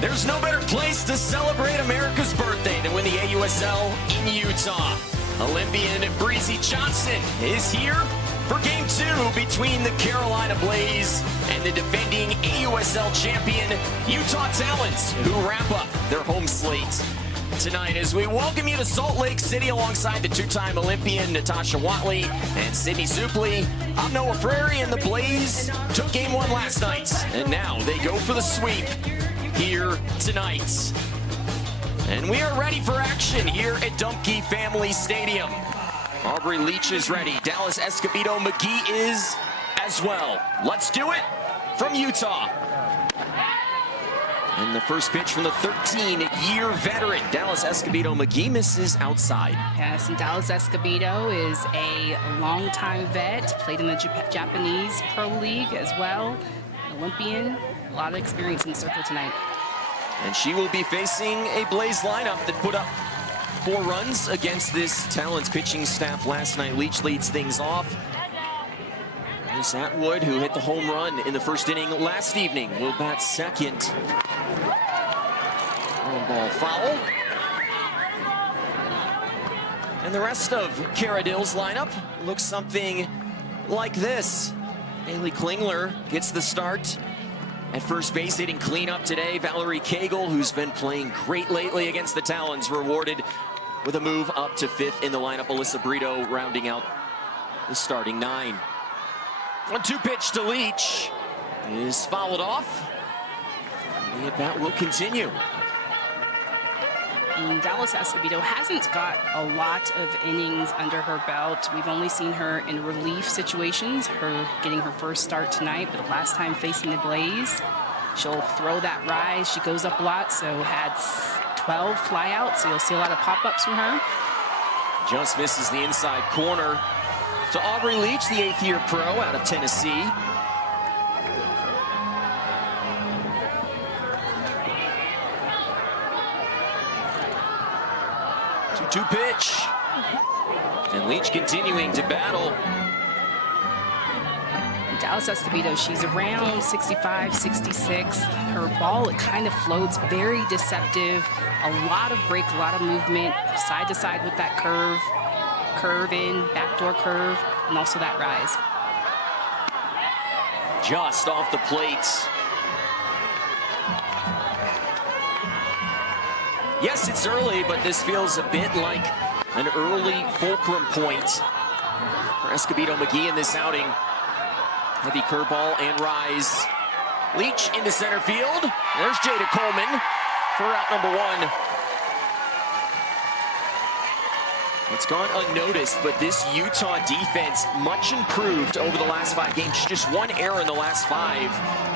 There's no better place to celebrate America's birthday than win the AUSL in Utah. Olympian Breezy Johnson is here for Game 2 between the Carolina Blaze and the defending AUSL champion Utah Talons, who wrap up their home slate tonight as we welcome you to Salt Lake City alongside the two-time Olympian Natasha Watley and Sydney Supley. I'm Noah Frary, and the Blaze took Game 1 last night, and now they go for the sweep here tonight. And we are ready for action here at Dumke Family Stadium. Aubrey Leach is ready. Dallas Escobedo McGee is as well. Let's do it from Utah. And the first pitch from the 13-year veteran, Dallas Escobedo McGee, misses outside. Yes, and Dallas Escobedo is a longtime vet, played in the Japanese Pro League as well, an Olympian, a lot of experience in the circle tonight. And she will be facing a Blaze lineup that put up 4 runs against this Talons pitching staff last night. Leach leads things off. There's Atwood, who hit the home run in the first inning last evening, will bat second. Ground ball foul. And the rest of Caradill's lineup looks something like this. Haley Klingler gets the start at first base, hitting cleanup today. Valerie Cagle, who's been playing great lately against the Talons, rewarded with a move up to 5th in the lineup. Alyssa Brito rounding out the starting 9. 1-2 pitch to Leach is fouled off. The at-bat will continue. And Dallas Escobedo hasn't got a lot of innings under her belt. We've only seen her in relief situations, her getting her first start tonight, but last time facing the Blaze, she'll throw that rise. She goes up a lot, so had 12 flyouts, so you'll see a lot of pop-ups from her. Just misses the inside corner to Aubrey Leach, the 8th-year pro out of Tennessee. Two pitch, and Leach continuing to battle. Dallas Escobedo, she's around 65, 66. Her ball, it kind of floats, very deceptive. A lot of break, a lot of movement, side to side with that curve in, backdoor curve, and also that rise. Just off the plate. Yes, it's early, but this feels a bit like an early fulcrum point for Escobedo McGee in this outing. Heavy curveball and rise. Leach into center field. There's Jada Coleman for out number 1. It's gone unnoticed, but this Utah defense much improved over the last 5 games. Just 1 error in the last 5.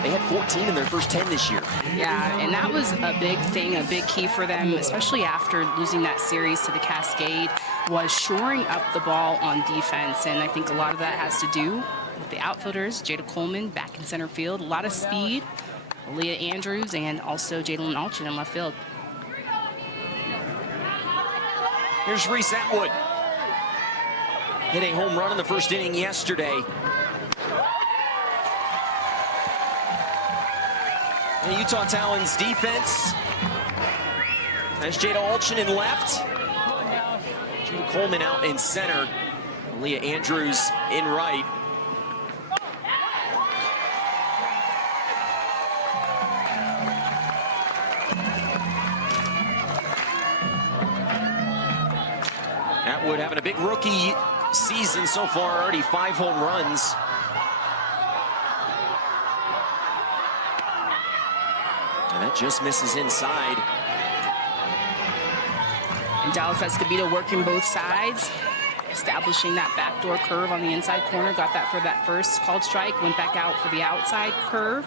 They had 14 in their first 10 this year. Yeah, and that was a big thing, a big key for them, especially after losing that series to the Cascade, was shoring up the ball on defense. And I think a lot of that has to do with the outfielders. Jada Coleman back in center field, a lot of speed. Leah Andrews and also Jalen Alchin in left field. Here's Reese Atwood. Hit a home run in the first inning yesterday. The Utah Talons defense has Jada Alchin in left. Jada Coleman out in center. Leah Andrews in right. Atwood having a big rookie season so far, already 5 home runs. And that just misses inside. And Dallas Escobedo working both sides, establishing that backdoor curve on the inside corner. Got that for that first called strike, went back out for the outside curve.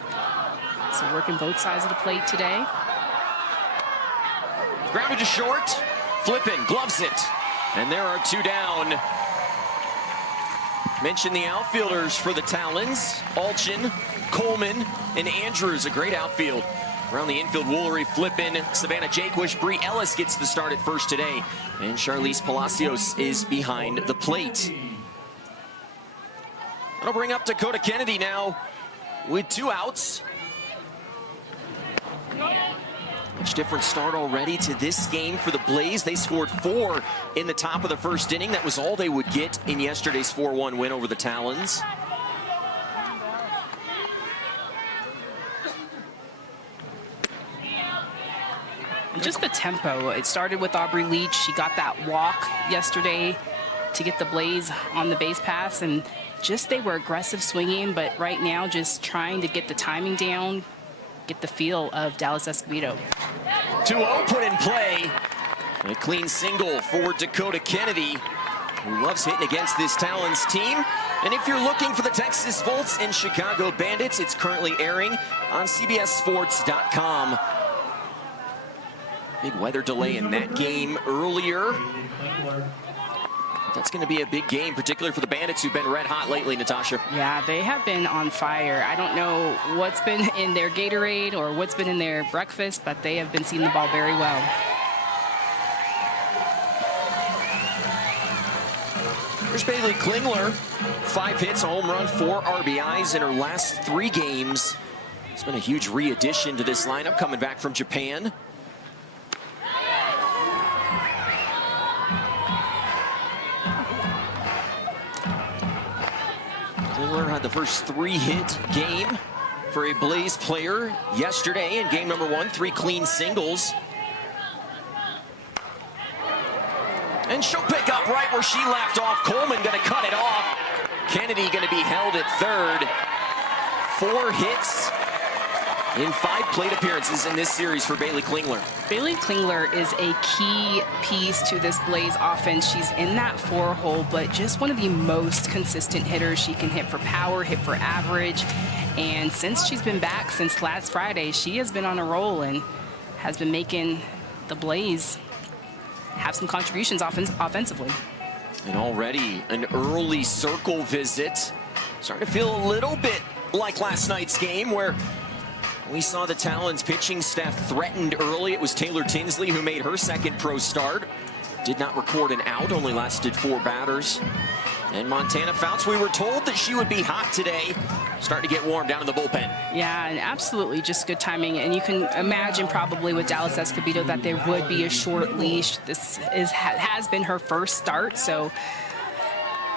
So working both sides of the plate today. Grounded to short, flipping, gloves it. And there are 2 down. Mention the outfielders for the Talons. Alchin, Coleman, and Andrews, a great outfield. Around the infield, Woolery flipping. Savannah Jaquish, Bri Ellis gets the start at first today. And Charlize Palacios is behind the plate. That'll bring up Dakota Kennedy now with 2 outs. Much different start already to this game for the Blaze. They scored 4 in the top of the first inning. That was all they would get in yesterday's 4-1 win over the Talons. Just the tempo. It started with Aubrey Leach. She got that walk yesterday to get the Blaze on the base pass, and just they were aggressive swinging, but right now just trying to get the timing down, get the feel of Dallas Escobedo. 2-0 put in play. And a clean single for Dakota Kennedy, who loves hitting against this Talons team. And if you're looking for the Texas Volts and Chicago Bandits, it's currently airing on CBSSports.com. Big weather delay in that game earlier. That's going to be a big game, particularly for the Bandits, who've been red hot lately, Natasha. Yeah, they have been on fire. I don't know what's been in their Gatorade or what's been in their breakfast, but they have been seeing the ball very well. Here's Bailey Klingler. 5 hits, a home run, 4 RBIs in her last 3 games. It's been a huge re-addition to this lineup, coming back from Japan. Klingler had the first 3-hit game for a Blaze player yesterday in game number 1, 3 clean singles. And she'll pick up right where she left off. Coleman going to cut it off. Kennedy going to be held at third. 4 hits in 5 plate appearances in this series for Bailey Klingler. Bailey Klingler is a key piece to this Blaze offense. She's in that 4 hole, but just one of the most consistent hitters. She can hit for power, hit for average. And since she's been back since last Friday, she has been on a roll and has been making the Blaze have some contributions offensively. And already an early circle visit. Starting to feel a little bit like last night's game, where we saw the Talons pitching staff threatened early. It was Taylor Tinsley who made her second pro start. Did not record an out, only lasted 4 batters. And Montana Fouts, we were told that she would be hot today. Starting to get warm down in the bullpen. Yeah, and absolutely just good timing. And you can imagine probably with Dallas Escobedo that there would be a short leash. This has been her first start, so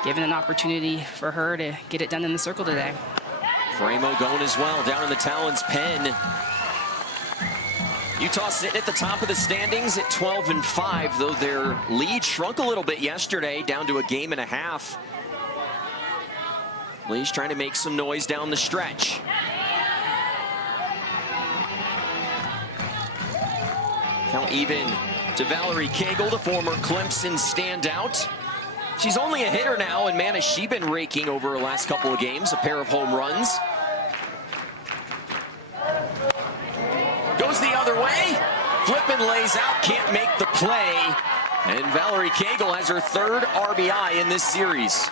given an opportunity for her to get it done in the circle today. Framo going as well down in the Talons pen. Utah sitting at the top of the standings at 12-5, though their lead shrunk a little bit yesterday, down to a game and a half. Blaze trying to make some noise down the stretch. Count even to Valerie Cagle, the former Clemson standout. She's only a hitter now, and man, has she been raking over her last couple of games. A pair of home runs. Goes the other way. Flippin' lays out, can't make the play. And Valerie Cagle has her 3rd RBI in this series.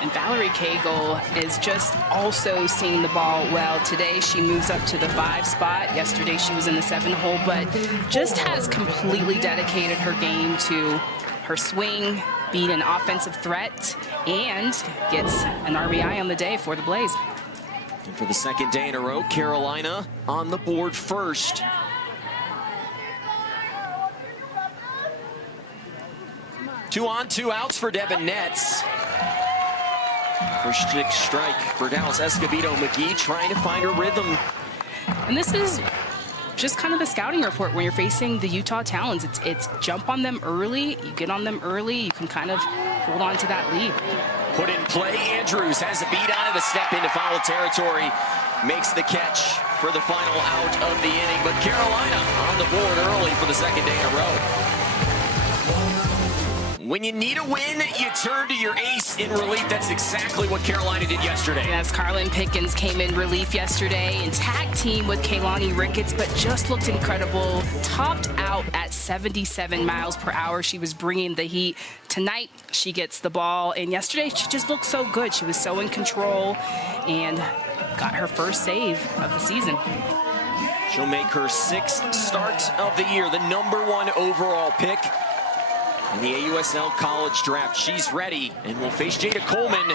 And Valerie Cagle is just also seeing the ball well. Today she moves up to the 5 spot. Yesterday she was in the 7 hole, but just has completely dedicated her game to her swing, being an offensive threat, and gets an RBI on the day for the Blaze. And for the 2nd day in a row, Carolina on the board first. Two on, 2 outs for Devin Netz. First strike for Dallas Escobedo. McGee trying to find her rhythm. And this is just kind of the scouting report when you're facing the Utah Talons. It's jump on them early. You get on them early, you can kind of hold on to that lead. Put in play. Andrews has a beat on it, a step into foul territory. Makes the catch for the final out of the inning. But Carolina on the board early for the 2nd day in a row. When you need a win, you turn to your ace in relief. That's exactly what Carolina did yesterday. Yes, Carlin Pickens came in relief yesterday and tag team with Kaylani Ricketts, but just looked incredible. Topped out at 77 miles per hour. She was bringing the heat. Tonight, she gets the ball, and yesterday she just looked so good. She was so in control and got her first save of the season. She'll make her 6th start of the year, the #1 overall pick in the AUSL college draft. She's ready and will face Jada Coleman.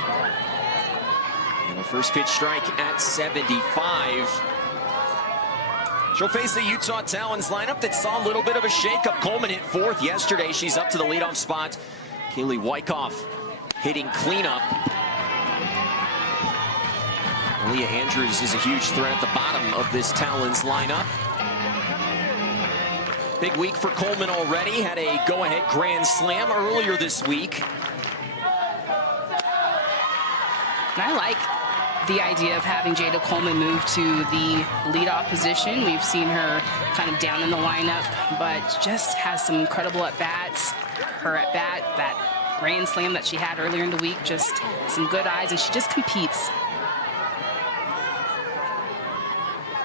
And a first pitch strike at 75. She'll face the Utah Talons lineup that saw a little bit of a shakeup. Coleman hit 4th yesterday. She's up to the leadoff spot. Kaylee Wyckoff hitting cleanup. Leah Andrews is a huge threat at the bottom of this Talons lineup. Big week for Coleman already. Had a go-ahead grand slam earlier this week. And I like the idea of having Jada Coleman move to the leadoff position. We've seen her kind of down in the lineup, but just has some incredible at-bats. Her at-bat, that grand slam that she had earlier in the week, just some good eyes, and she just competes.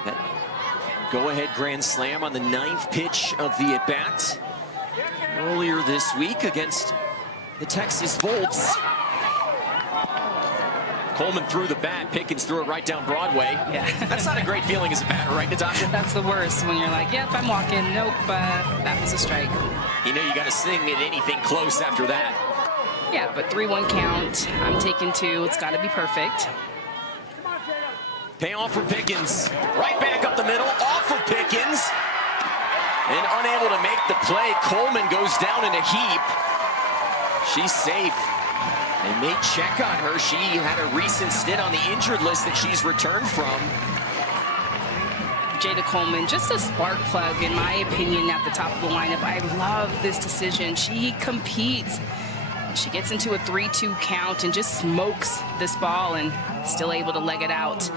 That go-ahead grand slam on the 9th pitch of the at-bat earlier this week against the Texas Volts. Coleman threw the bat, Pickens threw it right down Broadway. Yeah. That's not a great feeling as a batter, right, Natasha? That's the worst, when you're like, yep, I'm walking. Nope, that was a strike. You know you got to sing at anything close after that. Yeah, but 3-1 count. I'm taking 2. It's got to be perfect. Payoff for Pickens. Right back up the middle, off of Pickens. And unable to make the play, Coleman goes down in a heap. She's safe. They may check on her. She had a recent stint on the injured list that she's returned from. Jada Coleman, just a spark plug, in my opinion, at the top of the lineup. I love this decision. She competes. She gets into a 3-2 count and just smokes this ball and still able to leg it out.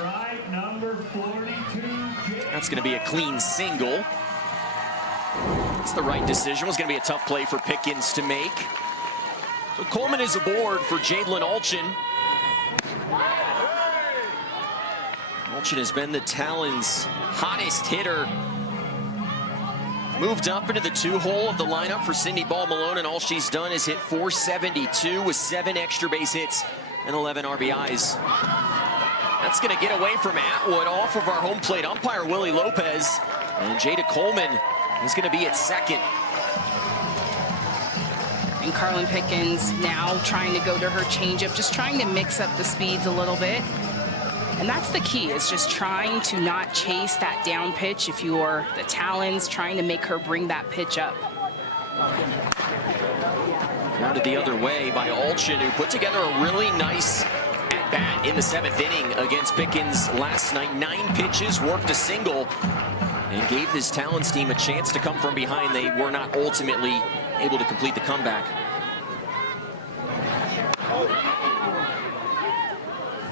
That's going to be a clean single. That's the right decision. It was going to be a tough play for Pickens to make. So Coleman is aboard for Jadlyn Alchin. Alchin has been the Talons' hottest hitter. Moved up into the 2-hole of the lineup for Cindy Ball Malone, and all she's done is hit .472 with 7 extra base hits and 11 RBIs. That's going to get away from Atwood off of our home plate umpire, Willie Lopez. And Jada Coleman is going to be at second. And Carlin Pickens now trying to go to her changeup, just trying to mix up the speeds a little bit. And that's the key, is just trying to not chase that down pitch if you're the Talons, trying to make her bring that pitch up. Grounded the other way by Alchin, who put together a really nice at-bat in the 7th inning against Pickens last night. 9 pitches, worked a single, and gave this Talons team a chance to come from behind. They were not ultimately able to complete the comeback.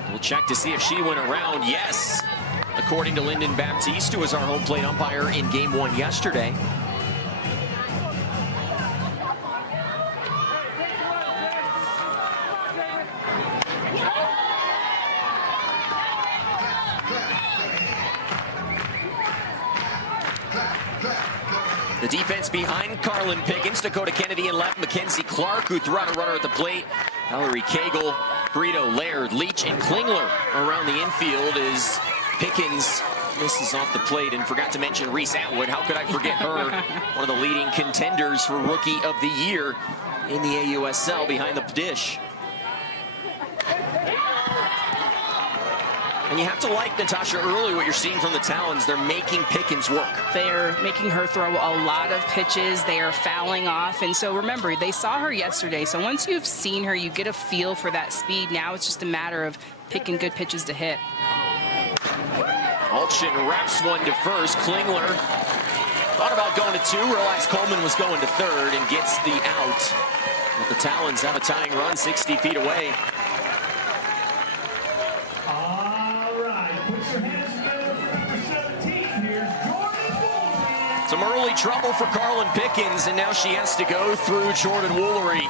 We'll check to see if she went around. Yes, according to Lyndon Baptiste, who was our home plate umpire in Game 1 yesterday. The defense behind Carlin Pickens, Dakota Kennedy in left, Mackenzie Clark, who threw out a runner at the plate, Valerie Cagle, Brito, Laird, Leach, and Klingler around the infield as Pickens misses off the plate. And forgot to mention Reese Atwood. How could I forget her? One of the leading contenders for Rookie of the Year in the AUSL behind the dish. And you have to like, Natasha, early what you're seeing from the Talons. They're making Pickens work. They're making her throw a lot of pitches. They are fouling off. And so remember, they saw her yesterday. So once you've seen her, you get a feel for that speed. Now it's just a matter of picking good pitches to hit. Alchin wraps one to first. Klingler thought about going to 2, realized Coleman was going to 3rd, and gets the out. But the Talons have a tying run 60 feet away. Some early trouble for Carlin Pickens, and now she has to go through Jordan Woolery.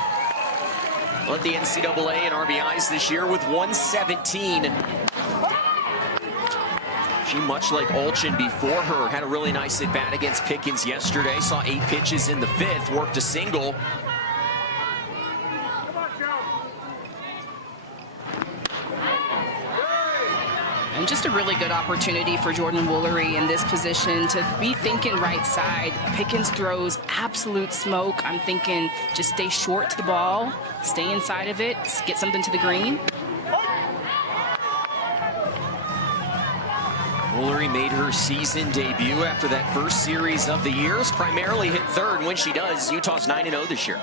Led the NCAA in RBIs this year with 117. She, much like Alchin before her, had a really nice at-bat against Pickens yesterday. Saw 8 pitches in the 5th, worked a single. And just a really good opportunity for Jordan Woolery in this position to be thinking right side. Pickens throws absolute smoke. I'm thinking just stay short to the ball, stay inside of it, get something to the green. Woolery Woolery made her season debut after that first series of the year. Primarily hit third. When she does, Utah's 9-0 this year.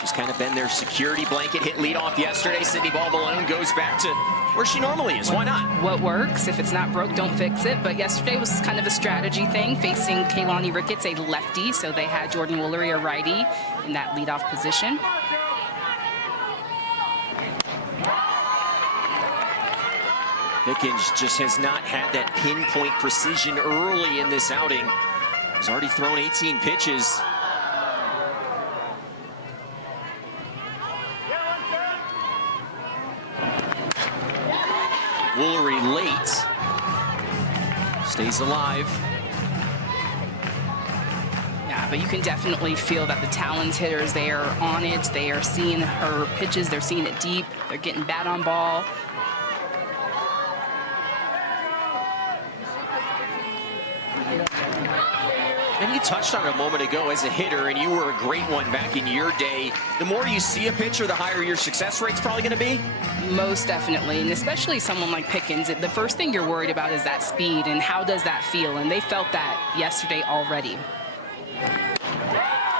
She's kind of been their security blanket. Hit leadoff yesterday. Sydney Ball Malone goes back to where she normally is. Why not? What works? If it's not broke, don't fix it. But yesterday was kind of a strategy thing, facing Kaylani Ricketts, a lefty. So they had Jordan Woolery, a righty, in that leadoff position. Pickens just has not had that pinpoint precision early in this outing. He's already thrown 18 pitches. Woolery late. Stays alive. Yeah, but you can definitely feel that the Talons hitters, they are on it. They are seeing her pitches. They're seeing it deep. They're getting bat on ball. And you touched on it a moment ago as a hitter, and you were a great one back in your day. The more you see a pitcher, the higher your success rate's probably going to be? Most definitely, and especially someone like Pickens. The first thing you're worried about is that speed, and how does that feel? And they felt that yesterday already.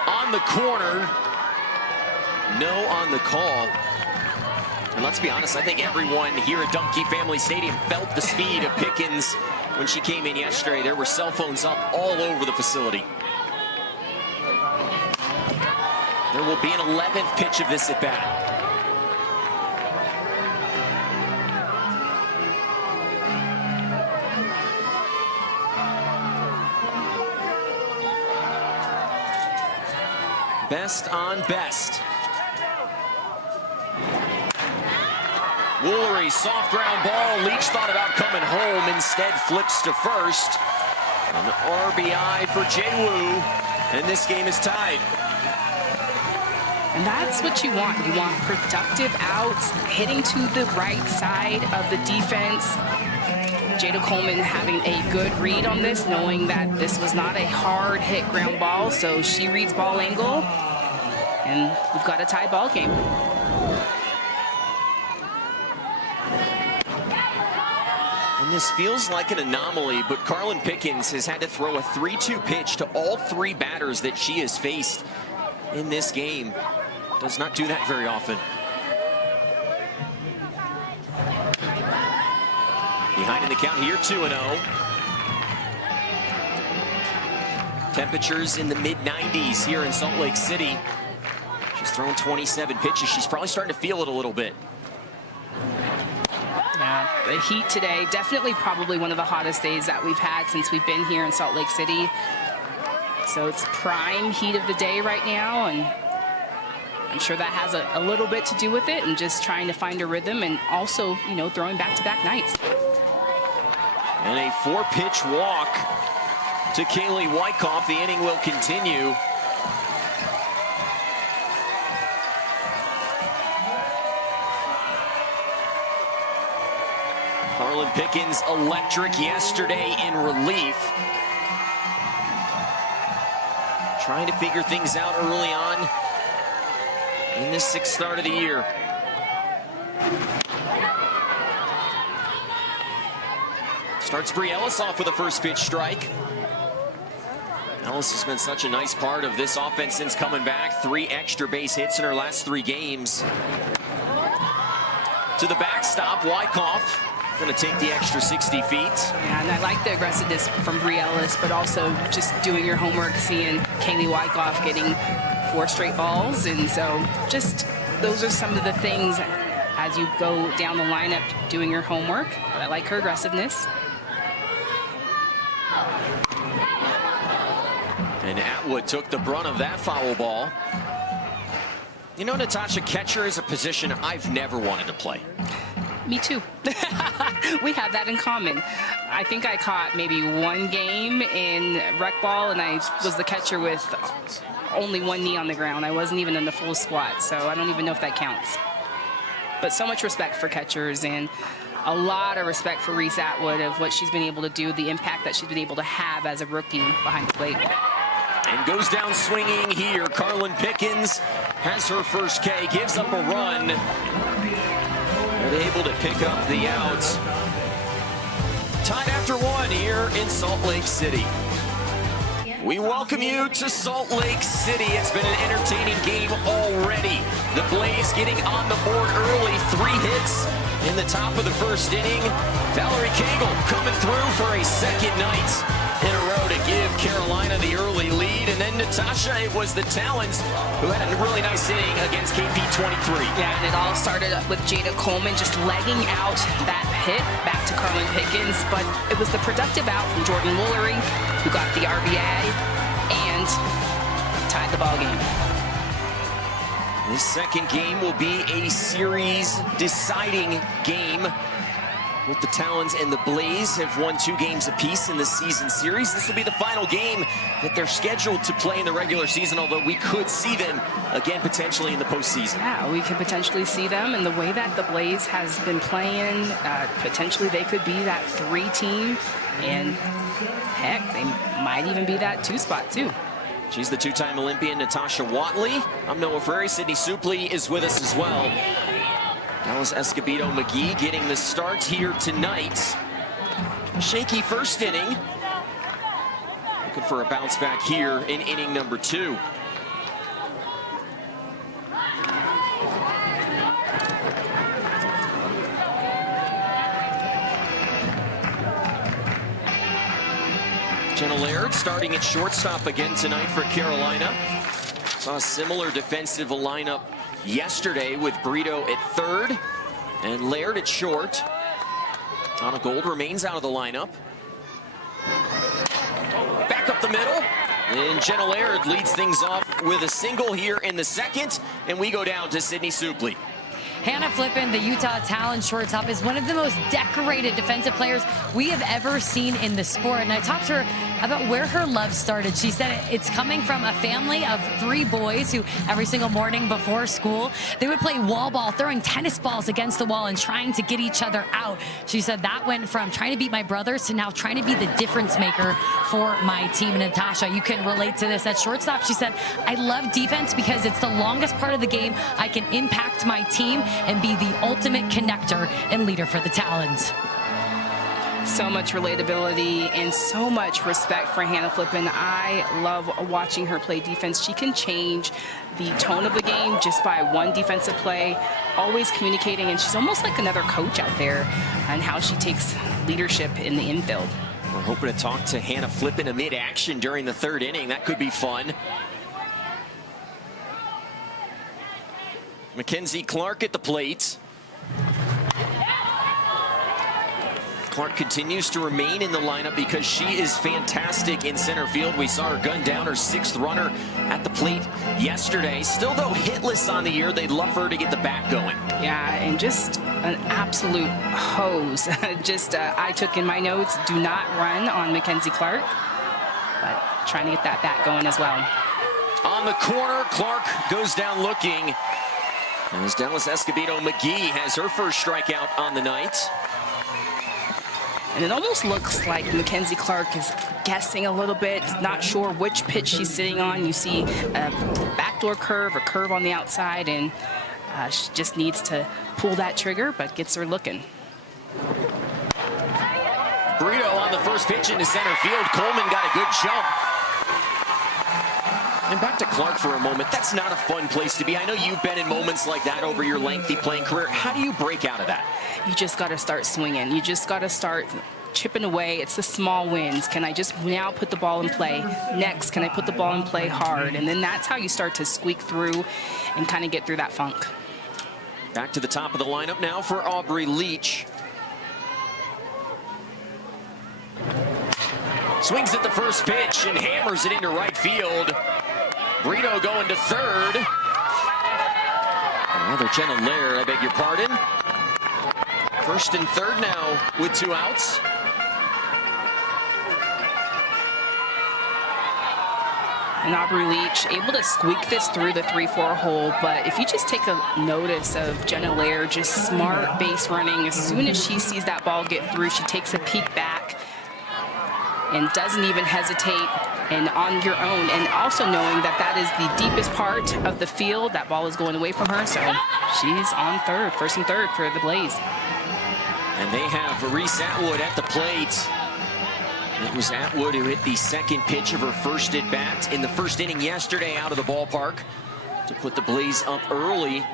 On the corner, no on the call. And let's be honest, I think everyone here at Dumke Family Stadium felt the speed of Pickens when she came in yesterday. There were cell phones up all over the facility. There will be an 11th pitch of this at bat. Best on best. Woolery, soft ground ball. Leach thought about coming home, instead flips to first. An RBI for Jae-Woo, and this game is tied. And that's what you want. You want productive outs, hitting to the right side of the defense. Jada Coleman having a good read on this, knowing that this was not a hard hit ground ball, so she reads ball angle, and we've got a tie ball game. And this feels like an anomaly, but Carlin Pickens has had to throw a 3-2 pitch to all three batters that she has faced in this game. Does not do that very often. Behind in the count here, 2-0. Temperatures in the mid-90s here in Salt Lake City. She's thrown 27 pitches. She's probably starting to feel it a little bit. Yeah, the heat today, definitely probably one of the hottest days that we've had since we've been here in Salt Lake City. So it's prime heat of the day right now, and I'm sure that has a little bit to do with it, and just trying to find a rhythm, and also, you know, throwing back-to-back nights. And a 4-pitch walk to Kaylee Wyckoff. The inning will continue. Carlin Pickens electric yesterday in relief. Trying to figure things out early on in this 6th start of the year. Starts Bri Ellis off with a first pitch strike. Ellis has been such a nice part of this offense since coming back. 3 extra base hits in her last 3 games. To the backstop, Wyckoff going to take the extra 60 feet. Yeah, and I like the aggressiveness from Bri Ellis, but also just doing your homework, seeing Kaylee Wyckoff getting 4 straight balls. And so just those are some of the things as you go down the lineup doing your homework. But I like her aggressiveness. And Atwood took the brunt of that foul ball. You know, Natasha, catcher is a position I've never wanted to play. Me too. We have that in common. I think I caught maybe 1 game in rec ball, and I was the catcher with only 1 knee on the ground. I wasn't even in the full squat, so I don't even know if that counts. But so much respect for catchers, and a lot of respect for Reese Atwood of what she's been able to do, the impact that she's been able to have as a rookie behind the plate. And goes down swinging here. Carlin Pickens has her first K, gives up a run. They're able to pick up the out. Tied after one here in Salt Lake City. We welcome you to Salt Lake City. It's been an entertaining game already. The Blaze getting on the board early, 3 hits in the top of the first inning. Valerie Cagle coming through for a second night in a row to give Carolina the early lead. And then Natasha, it was the Talons who had a really nice inning against KP23. Yeah, and it all started with Jada Coleman just legging out that hit back to Carlin Pickens, but it was the productive out from Jordan Woolery who got the RBI and tied the ball game. This second game will be a series deciding game. Both the Talons and the Blaze have won 2 games apiece in the season series. This will be the final game that they're scheduled to play in the regular season, although we could see them again potentially in the postseason. Yeah, we could potentially see them, and the way that the Blaze has been playing, potentially they could be that 3 team, and heck, they might even be that 2 spot too. She's the 2-time Olympian, Natasha Watley. I'm Noah Ferrari. Sydney Supley is with us as well. Dallas Escobedo McGee getting the start here tonight. A shaky first inning. Looking for a bounce back here in inning number 2. Jenna Laird starting at shortstop again tonight for Carolina. Saw a similar defensive lineup yesterday with Brito at third and Laird at short. Donna Gold remains out of the lineup. Back up the middle, and Jenna Laird leads things off with a single here in the second, and we go down to Sydney Supley. Hannah Flippen, the Utah Talons shortstop, is one of the most decorated defensive players we have ever seen in the sport. And I talked to her about where her love started. She said it's coming from a family of 3 boys who every single morning before school, they would play wall ball, throwing tennis balls against the wall and trying to get each other out. She said that went from trying to beat my brothers to now trying to be the difference maker for my team. And Natasha, you can relate to this at shortstop. She said, I love defense because it's the longest part of the game. I can impact my team and be the ultimate connector and leader for the Talons. So much relatability and so much respect for Hannah Flippen. I love watching her play defense. She can change the tone of the game just by one defensive play, always communicating, and she's almost like another coach out there on how she takes leadership in the infield. We're hoping to talk to Hannah Flippen amid action during the 3rd inning. That could be fun. Mackenzie Clark at the plate. Clark continues to remain in the lineup because she is fantastic in center field. We saw her gun down her 6th runner at the plate yesterday. Still, though, hitless on the year. They'd love for her to get the bat going. Yeah, and just an absolute hose. I took in my notes, do not run on Mackenzie Clark, but trying to get that bat going as well. On the corner, Clark goes down looking. As Dallas Escobedo McGee has her first strikeout on the night. And it almost looks like Mackenzie Clark is guessing a little bit, not sure which pitch she's sitting on. You see a backdoor curve, a curve on the outside, and she just needs to pull that trigger, but gets her looking. Brito on the first pitch into center field. Coleman got a good jump. And back to Clark for a moment. That's not a fun place to be. I know you've been in moments like that over your lengthy playing career. How do you break out of that? You just got to start swinging. You just got to start chipping away. It's the small wins. Can I just now put the ball in play? Next, can I put the ball in play hard? And then that's how you start to squeak through and kind of get through that funk. Back to the top of the lineup now for Aubrey Leach. Swings at the first pitch and hammers it into right field. Brito going to third. Another Jenna Laird, I beg your pardon. First and third now with 2 outs. And Aubrey Leach able to squeak this through the 3-4 hole, but if you just take a notice of Jenna Laird, just smart base running. As soon as she sees that ball get through, she takes a peek back and doesn't even hesitate and on your own, and also knowing that that is the deepest part of the field. That ball is going away from her, so she's on third, first and third for the Blaze. And they have Reese Atwood at the plate. It was Atwood who hit the second pitch of her first at bat in the first inning yesterday out of the ballpark to put the Blaze up early.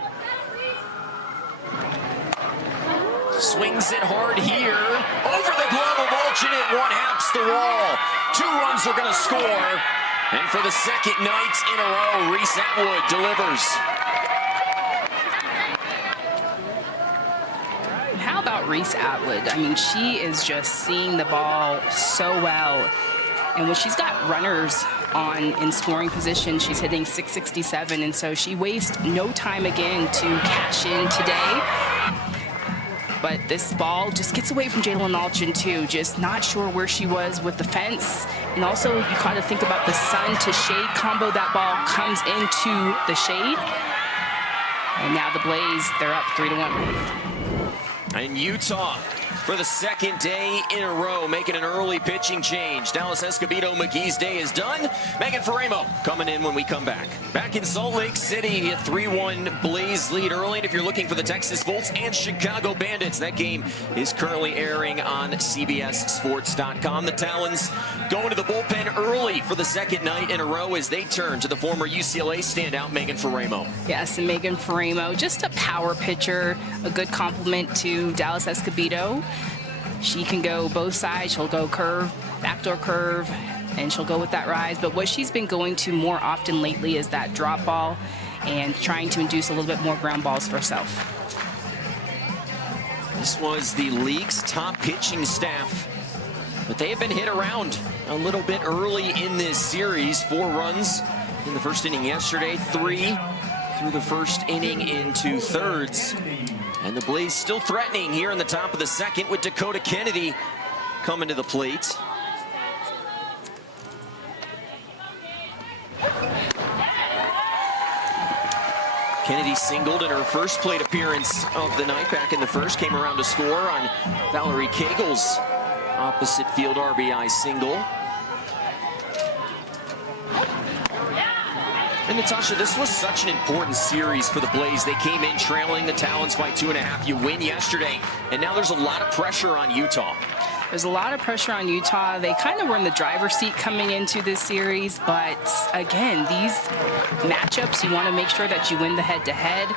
Swings it hard here. Over the glove of Olchin, it one-haps the wall. 2 runs are going to score. And for the second night in a row, Reese Atwood delivers. How about Reese Atwood? I mean, she is just seeing the ball so well. And when she's got runners on in scoring position, she's hitting .667, and so she wastes no time again to cash in today. But this ball just gets away from Jalen Olchin too, just not sure where she was with the fence. And also, you kind of think about the sun to shade combo. That ball comes into the shade. And now the Blaze, they're up 3-1. And Utah, for the second day in a row, making an early pitching change. Dallas Escobedo McGee's day is done. Megan Faremo coming in when we come back. Back in Salt Lake City, a 3-1 Blaze lead early. And if you're looking for the Texas Volts and Chicago Bandits, that game is currently airing on CBSSports.com. The Talons going to the bullpen early for the second night in a row as they turn to the former UCLA standout, Megan Faremo. Yes, and Megan Faremo, just a power pitcher, a good compliment to Dallas Escobedo. She can go both sides. She'll go curve, backdoor curve, and she'll go with that rise. But what she's been going to more often lately is that drop ball and trying to induce a little bit more ground balls for herself. This was the league's top pitching staff, but they have been hit around a little bit early in this series. 4 runs in the first inning yesterday, 3 through the first inning in 2/3. And the Blaze still threatening here in the top of the second with Dakota Kennedy coming to the plate. Kennedy singled in her first plate appearance of the night back in the first. Came around to score on Valerie Kegel's opposite field RBI single. And Natasha, this was such an important series for the Blaze. They came in trailing the Talons by 2.5. You win yesterday, and now there's a lot of pressure on Utah. There's a lot of pressure on Utah. They kind of were in the driver's seat coming into this series, but again, these matchups, you want to make sure that you win the head-to-head.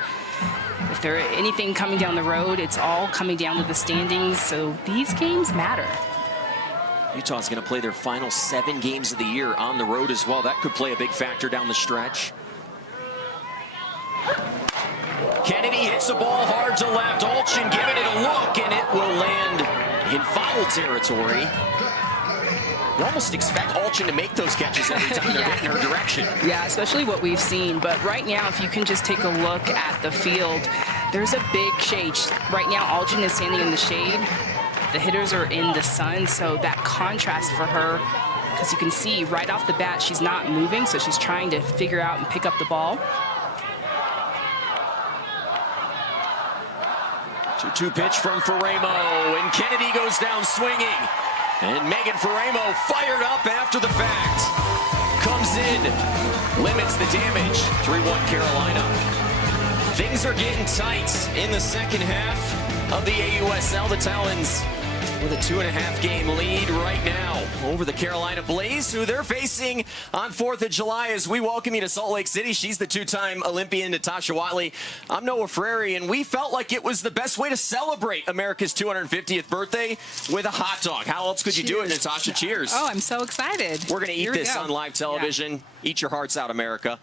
If there's anything coming down the road, it's all coming down to the standings, so these games matter. Utah's going to play their final 7 games of the year on the road as well. That could play a big factor down the stretch. Kennedy hits the ball hard to left. Olchin giving it a look, and it will land in foul territory. You almost expect Olchin to make those catches every time they're hitting her direction. Yeah, especially what we've seen. But right now, if you can just take a look at the field, there's a big shade. Right now, Olchin is standing in the shade. The hitters are in the sun, so that contrast for her, because you can see right off the bat she's not moving, so she's trying to figure out and pick up the ball. 2-2 pitch from Faremo, and Kennedy goes down swinging. And Megan Faremo fired up after the fact. Comes in, limits the damage, 3-1 Carolina. Things are getting tight in the second half of the AUSL. The Talons with a 2.5 game lead right now over the Carolina Blaze, who they're facing on 4th of July as we welcome you to Salt Lake City. She's the 2-time Olympian, Natasha Watley. I'm Noah Frary, and we felt like it was the best way to celebrate America's 250th birthday with a hot dog. How else could you do it, Natasha? Cheers. Oh, I'm so excited. We're going to eat this on live television. Yeah. Eat your hearts out, America.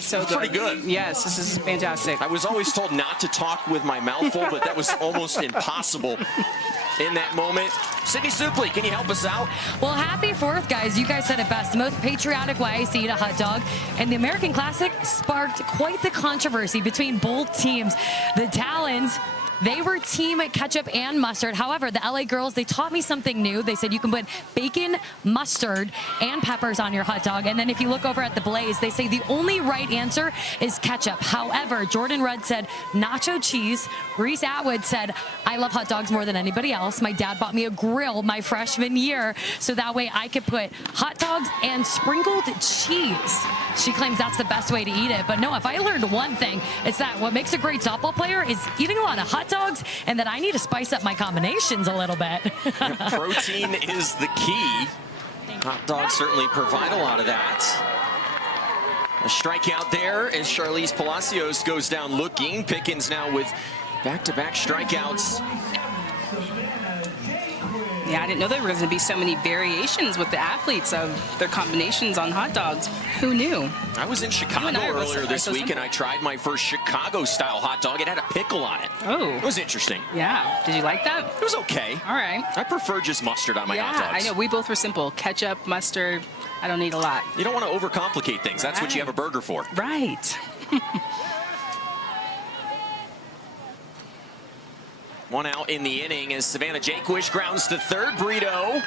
So good. Pretty good. Yes, this is fantastic. I was always told not to talk with my mouth full, but that was almost impossible in that moment. Sydney Supley, can you help us out? Well, happy 4th, guys. You guys said it best. The most patriotic way to eat a hot dog. And the American Classic sparked quite the controversy between both teams. The Talons They were team ketchup and mustard. However, the LA girls, they taught me something new. They said you can put bacon, mustard, and peppers on your hot dog. And then if you look over at the Blaze, they say the only right answer is ketchup. However, Jordan Rudd said nacho cheese. Reese Atwood said, I love hot dogs more than anybody else. My dad bought me a grill my freshman year, so that way I could put hot dogs and sprinkled cheese. She claims that's the best way to eat it. But no, if I learned one thing, it's that what makes a great softball player is eating a lot of hot dogs, and that I need to spice up my combinations a little bit. Protein is the key. Hot dogs certainly provide a lot of that. A strikeout there as Charlize Palacios goes down looking. Pickens now with back-to-back strikeouts. Yeah, I didn't know there were going to be so many variations with the athletes of their combinations on hot dogs. Who knew? I was in Chicago earlier this week, and I tried my first Chicago-style hot dog. It had a pickle on it. Oh. It was interesting. Yeah. Did you like that? It was okay. All right. I prefer just mustard on my hot dogs. I know. We both were simple. Ketchup, mustard. I don't need a lot. You don't want to overcomplicate things. That's what you have a burger for. Right. One out in the inning as Savannah Jaquish grounds to third. Brito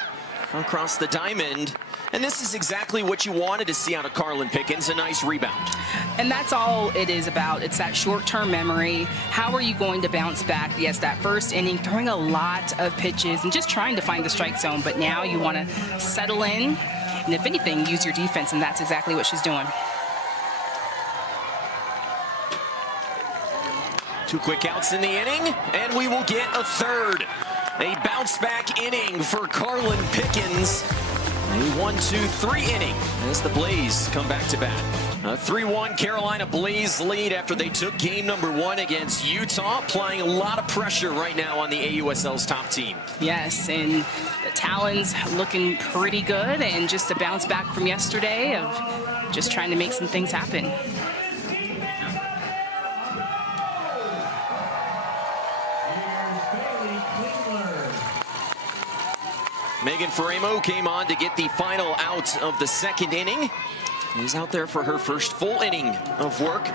across the diamond. And this is exactly what you wanted to see out of Carlin Pickens, a nice rebound. And that's all it is about. It's that short-term memory. How are you going to bounce back? Yes, that first inning, throwing a lot of pitches and just trying to find the strike zone. But now you want to settle in and, if anything, use your defense, and that's exactly what she's doing. 2 quick outs in the inning, and we will get a third. A bounce-back inning for Carlin Pickens. A 1-2-3 inning as the Blaze come back to bat. A 3-1 Carolina Blaze lead after they took game number 1 against Utah, applying a lot of pressure right now on the AUSL's top team. Yes, and the Talons looking pretty good, and just a bounce back from yesterday of just trying to make some things happen. Megan Faremo came on to get the final out of the second inning. Is out there for her first full inning of work.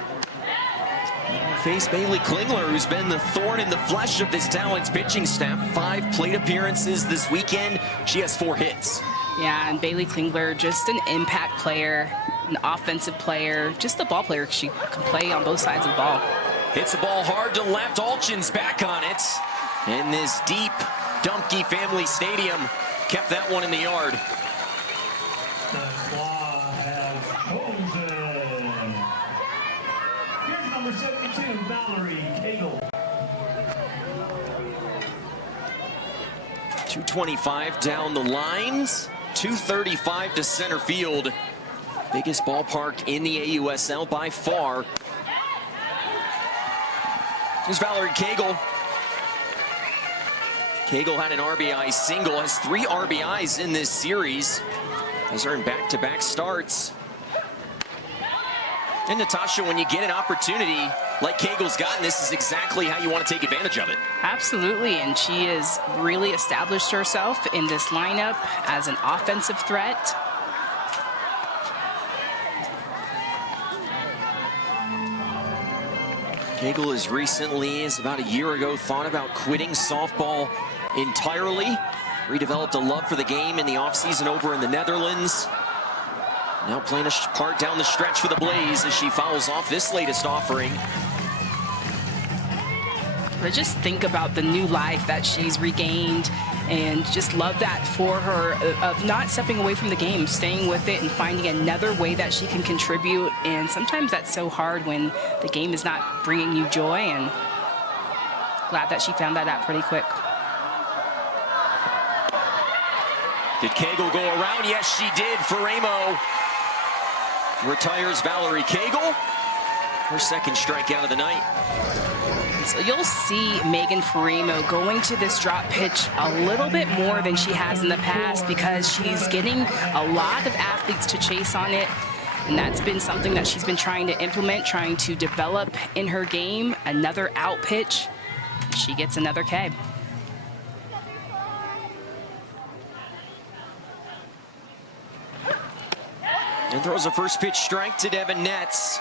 Face Bailey Klingler, who's been the thorn in the flesh of this Talons pitching staff. 5 plate appearances this weekend. She has 4 hits. Yeah, and Bailey Klingler, just an impact player, an offensive player, just a ball player. She can play on both sides of the ball. Hits the ball hard to left. Alchin's back on it. And this deep Dumke Family Stadium kept that one in the yard. Here's number 72, Valerie Cagle. 225 down the lines, 235 to center field. Biggest ballpark in the AUSL by far. Here's Valerie Cagle. Cagle had an RBI single, has 3 RBIs in this series. Has earned back-to-back starts. And Natasha, when you get an opportunity like Cagle's gotten, this is exactly how you want to take advantage of it. Absolutely, and she has really established herself in this lineup as an offensive threat. Cagle as recently as about a year ago thought about quitting softball entirely. Redeveloped a love for the game in the offseason over in the Netherlands. Now playing a part down the stretch for the Blaze as she fouls off this latest offering. But just think about the new life that she's regained, and just love that for her, of not stepping away from the game, staying with it and finding another way that she can contribute. And sometimes that's so hard when the game is not bringing you joy, and glad that she found that out pretty quick. Did Cagle go around? Yes, she did. Faremo retires Valerie Cagle. Her second strikeout of the night. So you'll see Megan Faremo going to this drop pitch a little bit more than she has in the past, because she's getting a lot of athletes to chase on it. And that's been something that she's been trying to implement, trying to develop in her game. Another out pitch. She gets another K. And throws a first pitch strike to Devin Netz.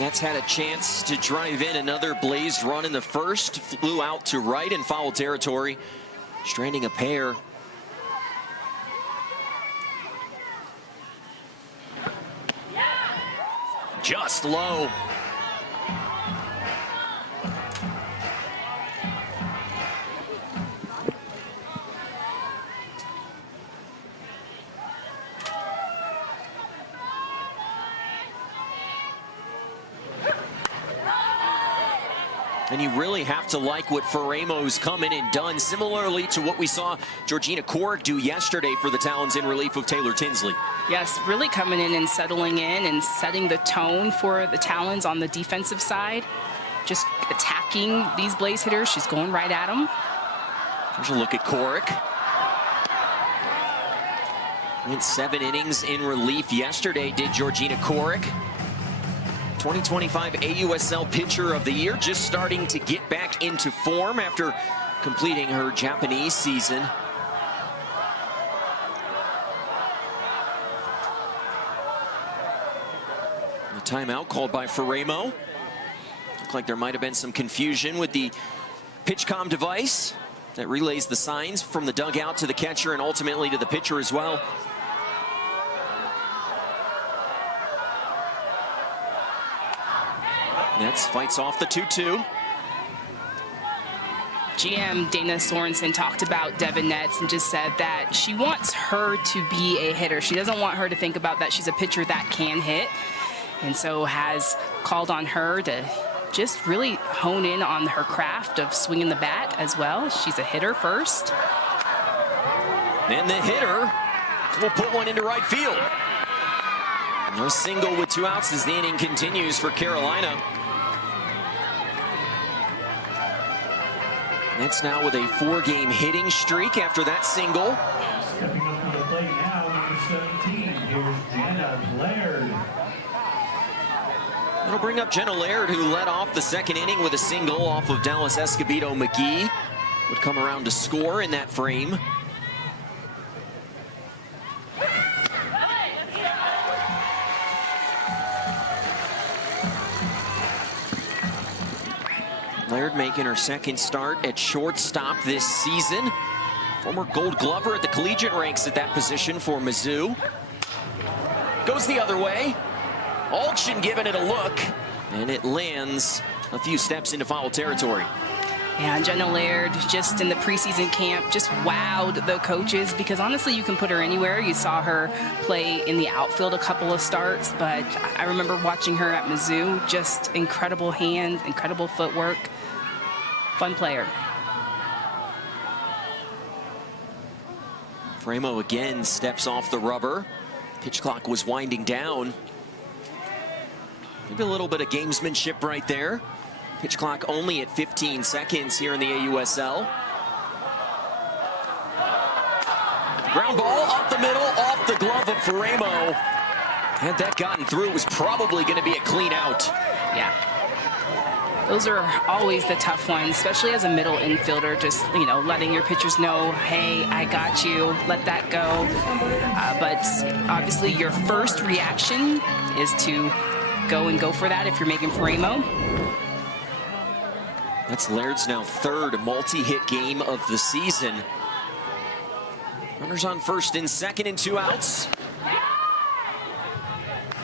Nets had a chance to drive in another blazed run in the first, flew out to right in foul territory, stranding a pair. Just low. And you really have to like what Faraimo's come in and done, similarly to what we saw Georgina Korek do yesterday for the Talons in relief of Taylor Tinsley. Yes, really coming in and settling in and setting the tone for the Talons on the defensive side. Just attacking these blaze hitters. She's going right at them. Here's a look at Korek. Went 7 innings in relief yesterday, did Georgina Korek. 2025 AUSL Pitcher of the Year, just starting to get back into form after completing her Japanese season. The timeout called by Faraimo. Looked like there might have been some confusion with the PitchCom device that relays the signs from the dugout to the catcher and ultimately to the pitcher as well. Nets fights off the 2-2. GM Dana Sorensen talked about Devin Nets and just said that she wants her to be a hitter. She doesn't want her to think about that she's a pitcher that can hit, and so has called on her to just really hone in on her craft of swinging the bat as well. She's a hitter first. And the hitter will put one into right field. No single with 2 outs as the inning continues for Carolina. Nets now with a 4-game hitting streak after that single. Stepping up to the plate now, number 17, here's Jenna Laird. That'll bring up Jenna Laird, who led off the second inning with a single off of Dallas Escobedo McGee. Would come around to score in that frame. Laird making her second start at shortstop this season. Former Gold Glover at the collegiate ranks at that position for Mizzou. Goes the other way. Alchin giving it a look, and it lands a few steps into foul territory. And Jenna Laird, just in the preseason camp, just wowed the coaches because honestly, you can put her anywhere. You saw her play in the outfield a couple of starts, but I remember watching her at Mizzou, just incredible hands, incredible footwork, fun player. Faraimo again steps off the rubber. Pitch clock was winding down. Maybe a little bit of gamesmanship right there. Pitch clock only at 15 seconds here in the AUSL. Ground ball up the middle, off the glove of Faraimo. Had that gotten through, it was probably going to be a clean out. Yeah. Those are always the tough ones, especially as a middle infielder, just, you know, letting your pitchers know, hey, I got you, let that go. But obviously your first reaction is to go for that if you're making Faraimo. That's Laird's now 3rd multi-hit game of the season. Runners on first and second and 2 outs.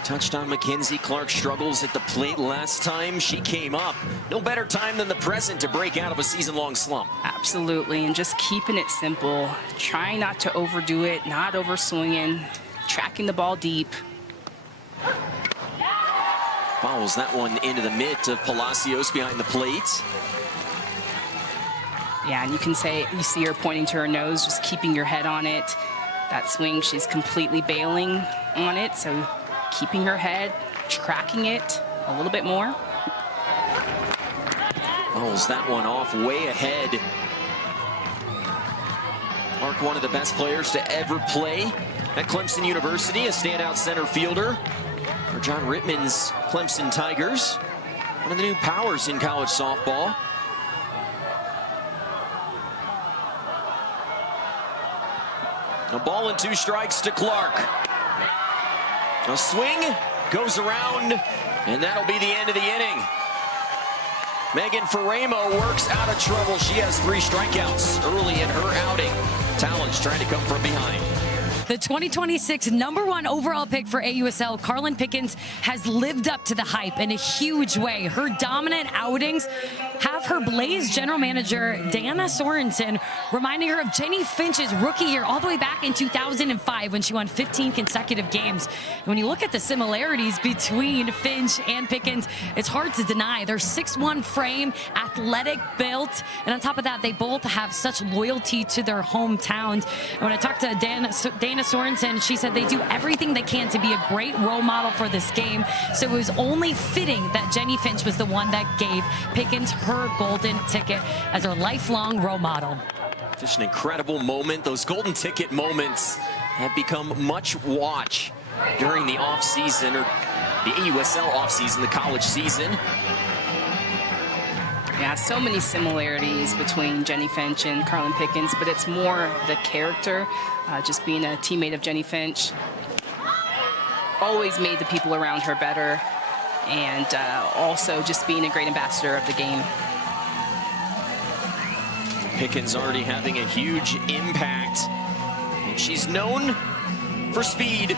Touched on Mackenzie Clark struggles at the plate last time she came up. No better time than the present to break out of a season-long slump. Absolutely, and just keeping it simple. Trying not to overdo it, not overswinging, tracking the ball deep. Fouls that one into the mitt of Palacios behind the plate. Yeah, and you see her pointing to her nose, just keeping your head on it. That swing, she's completely bailing on it, so keeping her head, tracking it a little bit more. Fouls that one off way ahead. Clark, one of the best players to ever play at Clemson University, a standout center fielder for John Rittman's Clemson Tigers. One of the new powers in college softball. A ball and 2 strikes to Clark. A swing goes around And that'll be the end of the inning. Megan Faramo works out of trouble. She has 3 strikeouts early in her outing. Talons trying to come from behind. The 2026 #1 overall pick for AUSL, Carlin Pickens, has lived up to the hype in a huge way. Her dominant outings have her Blaze general manager, Dana Sorensen, reminding her of Jenny Finch's rookie year all the way back in 2005 when she won 15 consecutive games. And when you look at the similarities between Finch and Pickens, it's hard to deny. They're 6'1" frame, athletic built, and on top of that, they both have such loyalty to their hometowns. And when I talked to Dana Sorensen, she said they do everything they can to be a great role model for this game. So it was only fitting that Jenny Finch was the one that gave Pickens her golden ticket as her lifelong role model. Just an incredible moment. Those golden ticket moments have become much watch during the off-season, or the AUSL off-season, the college season. Yeah, so many similarities between Jenny Finch and Carlin Pickens, but it's more the character, just being a teammate of Jenny Finch. Always made the people around her better, and also just being a great ambassador of the game. Pickens already having a huge impact. And she's known for speed.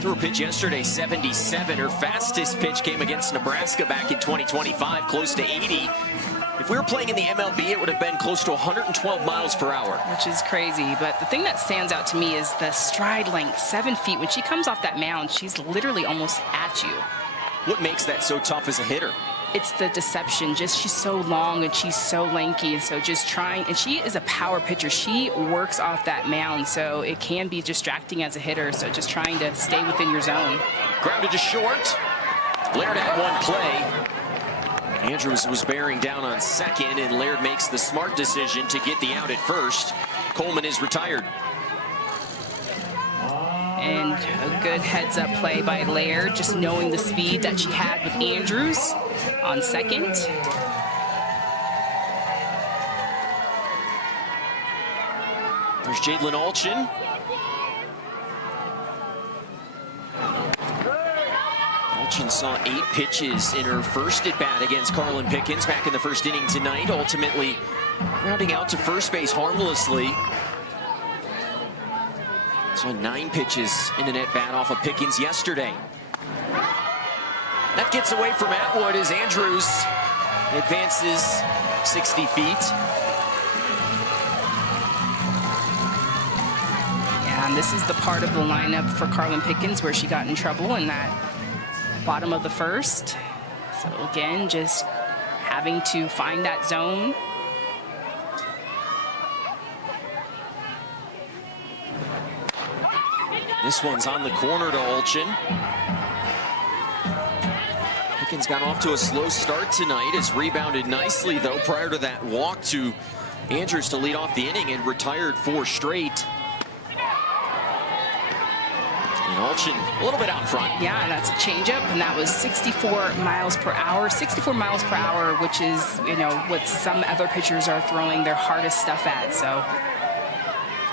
Threw a pitch yesterday, 77. Her fastest pitch came against Nebraska back in 2025, close to 80. If we were playing in the MLB, it would have been close to 112 miles per hour. Which is crazy, but the thing that stands out to me is the stride length, 7 feet. When she comes off that mound, she's literally almost at you. What makes that so tough as a hitter? It's the deception. Just she's so long and she's so lanky, and so just trying, and she is a power pitcher. She works off that mound, so it can be distracting as a hitter. So just trying to stay within your zone. Grounded to short. Laird had one play. Andrews was bearing down on second, and Laird makes the smart decision to get the out at first. Coleman is retired. And a good heads-up play by Laird, just knowing the speed that she had with Andrews on second. There's Jadlyn Alchin. Alchin saw 8 pitches in her first at-bat against Carlin Pickens back in the first inning tonight, ultimately rounding out to first base harmlessly. Saw 9 pitches in an at-bat off of Pickens yesterday. That gets away from Atwood as Andrews advances 60 feet. Yeah, and this is the part of the lineup for Carlin Pickens where she got in trouble in that bottom of the first. So again, just having to find that zone. This one's on the corner to Alchin. Pickens got off to a slow start tonight. Has rebounded nicely, though, prior to that walk to Andrews to lead off the inning and retired 4 straight. And Alchin a little bit out front. Yeah, that's a changeup, and that was 64 miles per hour. 64 miles per hour, which is, you know, what some other pitchers are throwing their hardest stuff at. So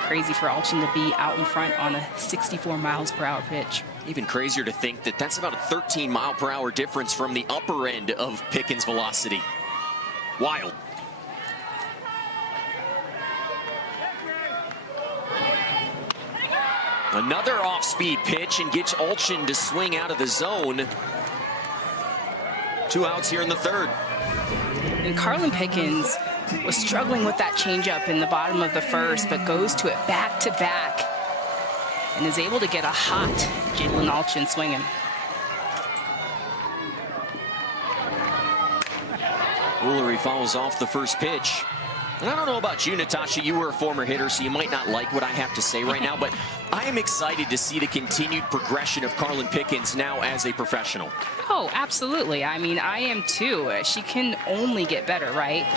crazy for Alchin to be out in front on a 64 miles per hour pitch. Even crazier to think that that's about a 13 mile per hour difference from the upper end of Pickens' velocity. Wild. Another off-speed pitch and gets Alchin to swing out of the zone. 2 outs here in the third. And Carlin Pickens was struggling with that changeup in the bottom of the first, but goes to it back-to-back and is able to get a hot Jadlyn Alchin swinging. Woolery fouls off the first pitch. And I don't know about you, Natasha. You were a former hitter, so you might not like what I have to say right now, but I am excited to see the continued progression of Carlin Pickens now as a professional. Oh, absolutely. I mean, I am too. She can only get better, right?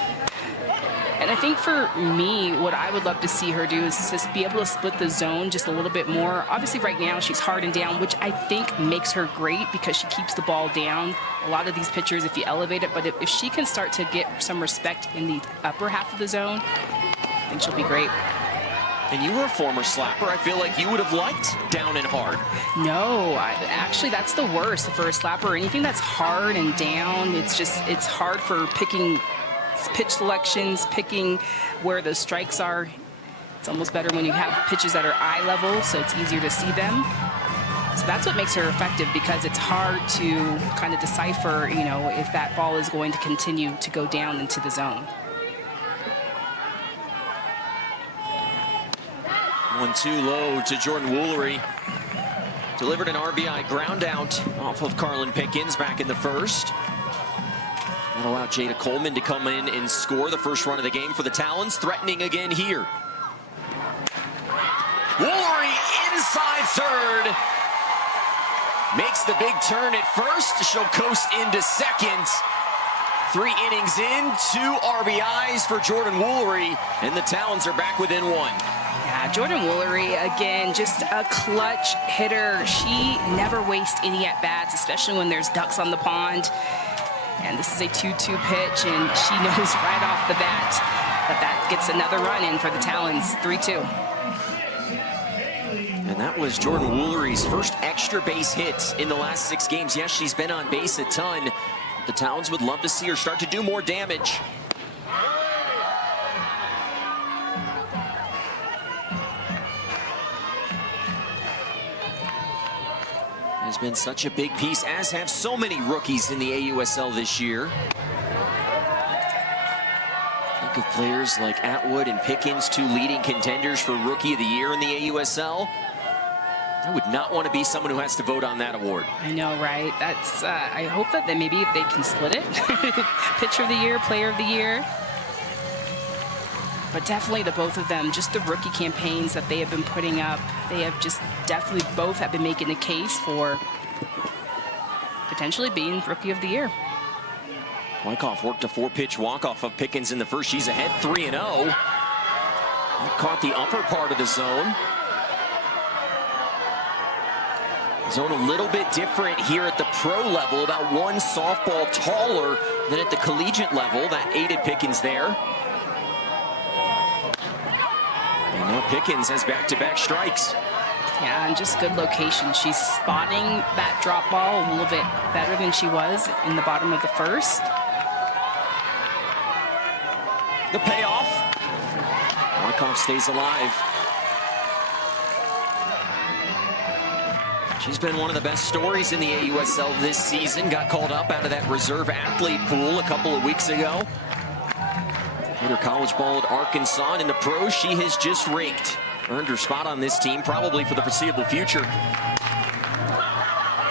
And I think for me, what I would love to see her do is just be able to split the zone just a little bit more. Obviously, right now, she's hard and down, which I think makes her great because she keeps the ball down. A lot of these pitchers, if you elevate it, but if she can start to get some respect in the upper half of the zone, I think she'll be great. And you were a former slapper. I feel like you would have liked down and hard. No, actually that's the worst for a slapper. Anything that's hard and down, it's hard for picking pitch selections, picking where the strikes are. It's almost better when you have pitches that are eye level, so it's easier to see them. So that's what makes her effective, because it's hard to kind of decipher, you know, if that ball is going to continue to go down into the zone. 1-2 low to Jordan Woolery. Delivered an RBI ground out off of Carlin Pickens back in the first. That allowed Jada Coleman to come in and score the first run of the game for the Talons. Threatening again here. Woolery inside third. Makes the big turn at first. She'll coast into second. 3 innings in, 2 RBIs for Jordan Woolery, and the Talons are back within 1. Yeah, Jordan Woolery, again, just a clutch hitter. She never wastes any at-bats, especially when there's ducks on the pond. And this is a 2-2 pitch, and she knows right off the bat that gets another run in for the Talons, 3-2. And that was Jordan Woolery's first extra base hit in the last 6 games. Yes, she's been on base a ton. The Talons would love to see her start to do more damage. Has been such a big piece, as have so many rookies in the AUSL this year. Think of players like Atwood and Pickens, 2 leading contenders for Rookie of the Year in the AUSL. I would not want to be someone who has to vote on that award. I know, right? That's. I hope that maybe they can split it. Pitcher of the Year, Player of the Year. But definitely the both of them, just the rookie campaigns that they have been putting up, they have just definitely both have been making a case for potentially being Rookie of the Year. Wyckoff worked a 4-pitch walk-off of Pickens in the first. She's ahead 3-0. That caught the upper part of the zone. Zone a little bit different here at the pro level, about 1 softball taller than at the collegiate level. That aided Pickens there. And now Pickens has back-to-back strikes. Yeah, and just good location. She's spotting that drop ball a little bit better than she was in the bottom of the first. The payoff. Wyckoff stays alive. She's been one of the best stories in the AUSL this season. Got called up out of that reserve athlete pool a couple of weeks ago. Hit her college ball at Arkansas, and in the pros, she has just raked. Earned her spot on this team, probably for the foreseeable future.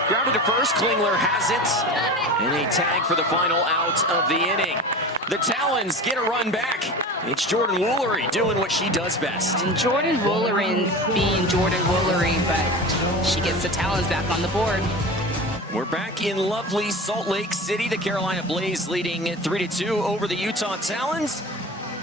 Grounded to first, Klingler has it. And a tag for the final out of the inning. The Talons get a run back. It's Jordan Woolery doing what she does best. And Jordan Woolery being Jordan Woolery, but she gets the Talons back on the board. We're back in lovely Salt Lake City. The Carolina Blaze leading 3-2 over the Utah Talons.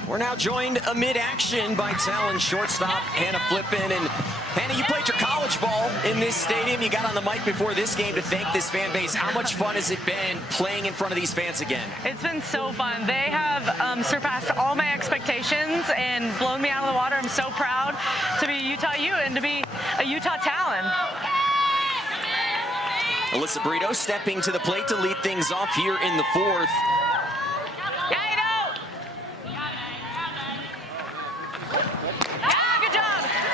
We're now joined amid action by Talon shortstop Hannah Flippin. And Hannah, you played your college ball in this stadium. You got on the mic before this game to thank this fan base. How much fun has it been playing in front of these fans again? It's been so fun. They have surpassed all my expectations and blown me out of the water. I'm so proud to be Utah U and to be a Utah Talon. Alyssa Brito stepping to the plate to lead things off here in the 4th.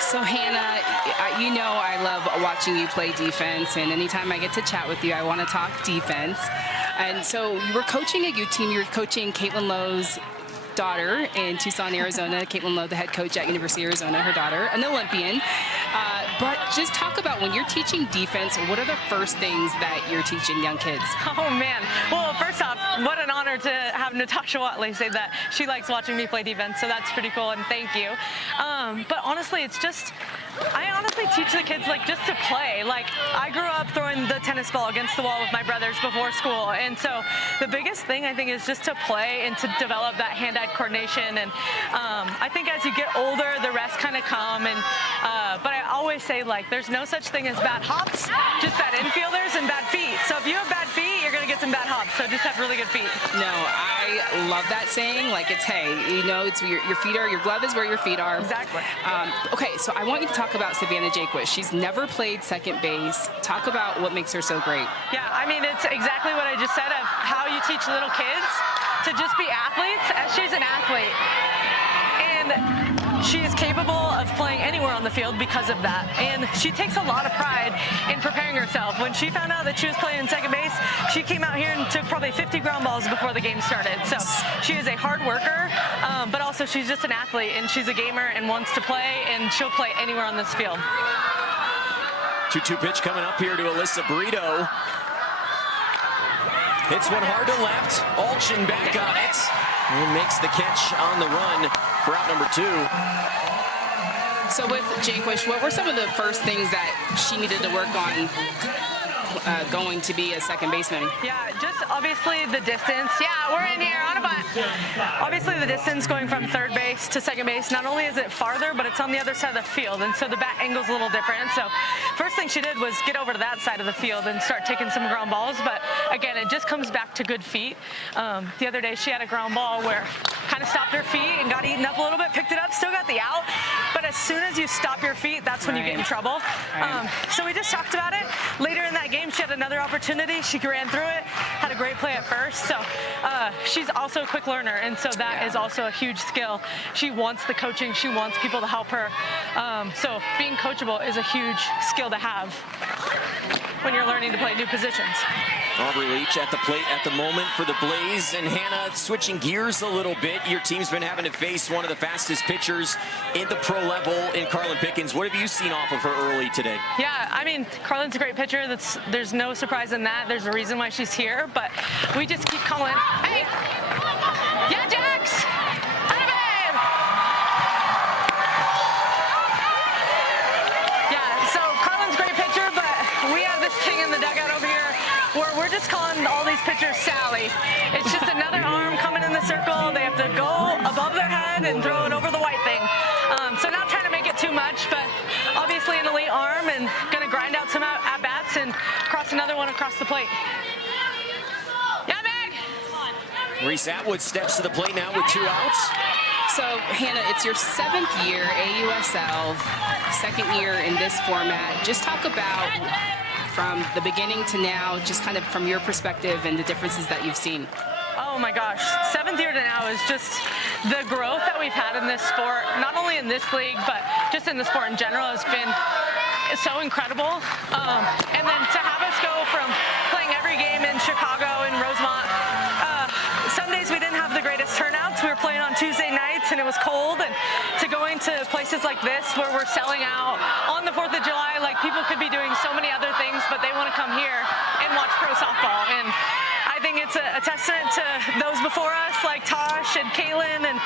So Hannah, you know I love watching you play defense, and anytime I get to chat with you, I want to talk defense. And so you were coaching a U team. You were coaching Caitlin Lowe's daughter in Tucson, Arizona. Caitlin Lowe, the head coach at University of Arizona, her daughter, an Olympian. But just talk about when you're teaching defense, what are the first things that you're teaching young kids? Oh, man. Well, first off, what an honor to have Natasha Watley say that she likes watching me play defense, so that's pretty cool, and thank you. But honestly, it's just, I honestly teach the kids, like, just to play. Like, I grew up throwing the tennis ball against the wall with my brothers before school, and so the biggest thing, I think, is just to play and to develop that hand-eye coordination. And I think as you get older, the rest kind of come, and but I always say, like, there's no such thing as bad hops, just bad infielders and bad feet. So if you have bad feet, you're going to get some bad hops. So just have really good feet. No, I love that saying. Like, it's, hey, you know, it's your feet are, your glove is where your feet are. Exactly. Okay, so I want you to talk about Savannah Jaquist. She's never played second base. Talk about what makes her so great. Yeah, I mean, it's exactly what I just said of how you teach little kids to just be athletes, as she's an athlete. And she is capable of playing anywhere on the field because of that. And she takes a lot of pride in preparing herself. When she found out that she was playing second base, she came out here and took probably 50 ground balls before the game started. So she is a hard worker, but also she's just an athlete, and she's a gamer and wants to play, and she'll play anywhere on this field. 2-2 pitch coming up here to Alyssa Brito. Hits one hard to left. Alchin back on it. And makes the catch on the run for out number 2. So with Jaquist, what were some of the first things that she needed to work on going to be a second baseman? Yeah, just obviously the distance. Yeah, we're in here on a bunt. Obviously the distance going from third base to second base, not only is it farther, but it's on the other side of the field, and so the bat angle's a little different. So first thing she did was get over to that side of the field and start taking some ground balls, but again, it just comes back to good feet. The other day she had a ground ball where kind of stopped her feet and got eaten up a little bit, picked it up, still got the out, but as soon as you stop your feet, that's when you get in trouble. So we just talked about it. Later in that game, she had another opportunity. She ran through it, had a great play at first. So she's also a quick learner, and so that is also a huge skill. She wants the coaching. She wants people to help her. So being coachable is a huge skill to have when you're learning to play new positions. Aubrey Leach at the plate at the moment for the Blaze. And Hannah, switching gears a little bit, your team's been having to face one of the fastest pitchers in the pro level in Carlin Pickens. What have you seen off of her early today? Yeah, I mean, Carlin's a great pitcher. There's no surprise in that. There's a reason why she's here, but we just keep calling, hey, yeah, Jax, hi, babe. Yeah, so Carlin's a great pitcher, but we have this thing in the dugout over here where we're just calling all these pitchers Sally. It's just another arm coming in the circle. They have to go above their head and throw it over the white thing. So not trying to make it too much, but obviously an elite arm and gonna grind out some at-bats and cross another one across the plate. Yeah, Meg! Reese Atwood steps to the plate now with 2 outs. So, Hannah, it's your 7th year AUSL, 2nd year in this format. Just talk about, from the beginning to now, just kind of from your perspective and the differences that you've seen. Oh my gosh, 7th year to now is just the growth that we've had in this sport, not only in this league, but just in the sport in general, has been so incredible. And then to have us go from playing every game in Chicago and Rosemont, some days we didn't have the greatest turnouts. We were playing on Tuesday nights and it was cold, and to going to places like this where we're selling out on the 4th of July, like people could be doing so many other things, but they want to come here and watch pro softball. And I think it's a testament to those before us, like Tosh and Caitlin, and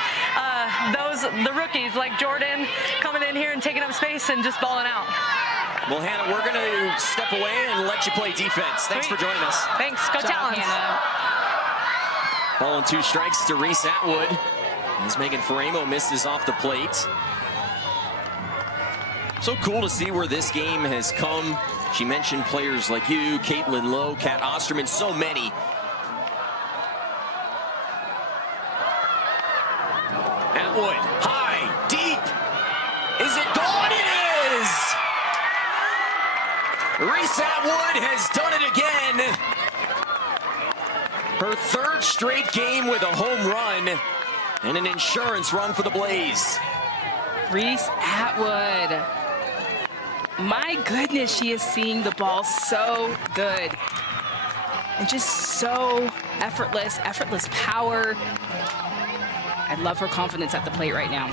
the rookies like Jordan coming in here and taking up space and just balling out. Well, Hannah, we're going to step away and let you play defense. Thanks for joining us. Thanks. Go Talons. Ball and 2 strikes to Reese Atwood as Megan Faramo misses off the plate. So cool to see where this game has come. She mentioned players like you, Caitlin Lowe, Kat Osterman, so many. Atwood, high, deep. Is it gone? It is! Reese Atwood has done it again. Her 3rd straight game with a home run and an insurance run for the Blaze. Reese Atwood. My goodness, she is seeing the ball so good. And just so effortless power. I love her confidence at the plate right now.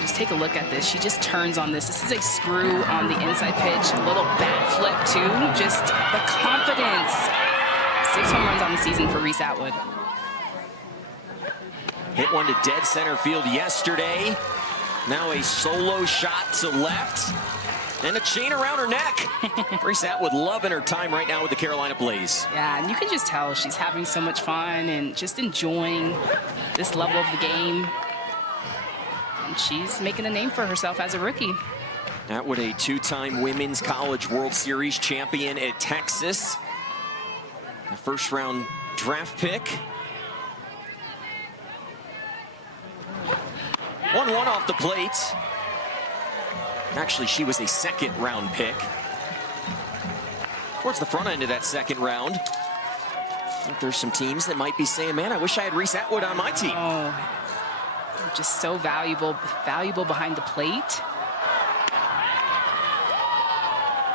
Just take a look at this. She just turns on this. This is a screw on the inside pitch. A little bat flip too. Just the confidence. 6 home runs on the season for Reese Atwood. Hit one to dead center field yesterday. Now a solo shot to left. And a chain around her neck. Reese Atwood loving her time right now with the Carolina Blaze. Yeah, and you can just tell she's having so much fun and just enjoying this level of the game. And she's making a name for herself as a rookie. Atwood, a two-time Women's College World Series champion at Texas. A first-round draft pick. 1-1 off the plate. Actually, she was a second-round pick. Towards the front end of that second round. I think there's some teams that might be saying, man, I wish I had Reese Atwood on my team. Oh, just so valuable behind the plate.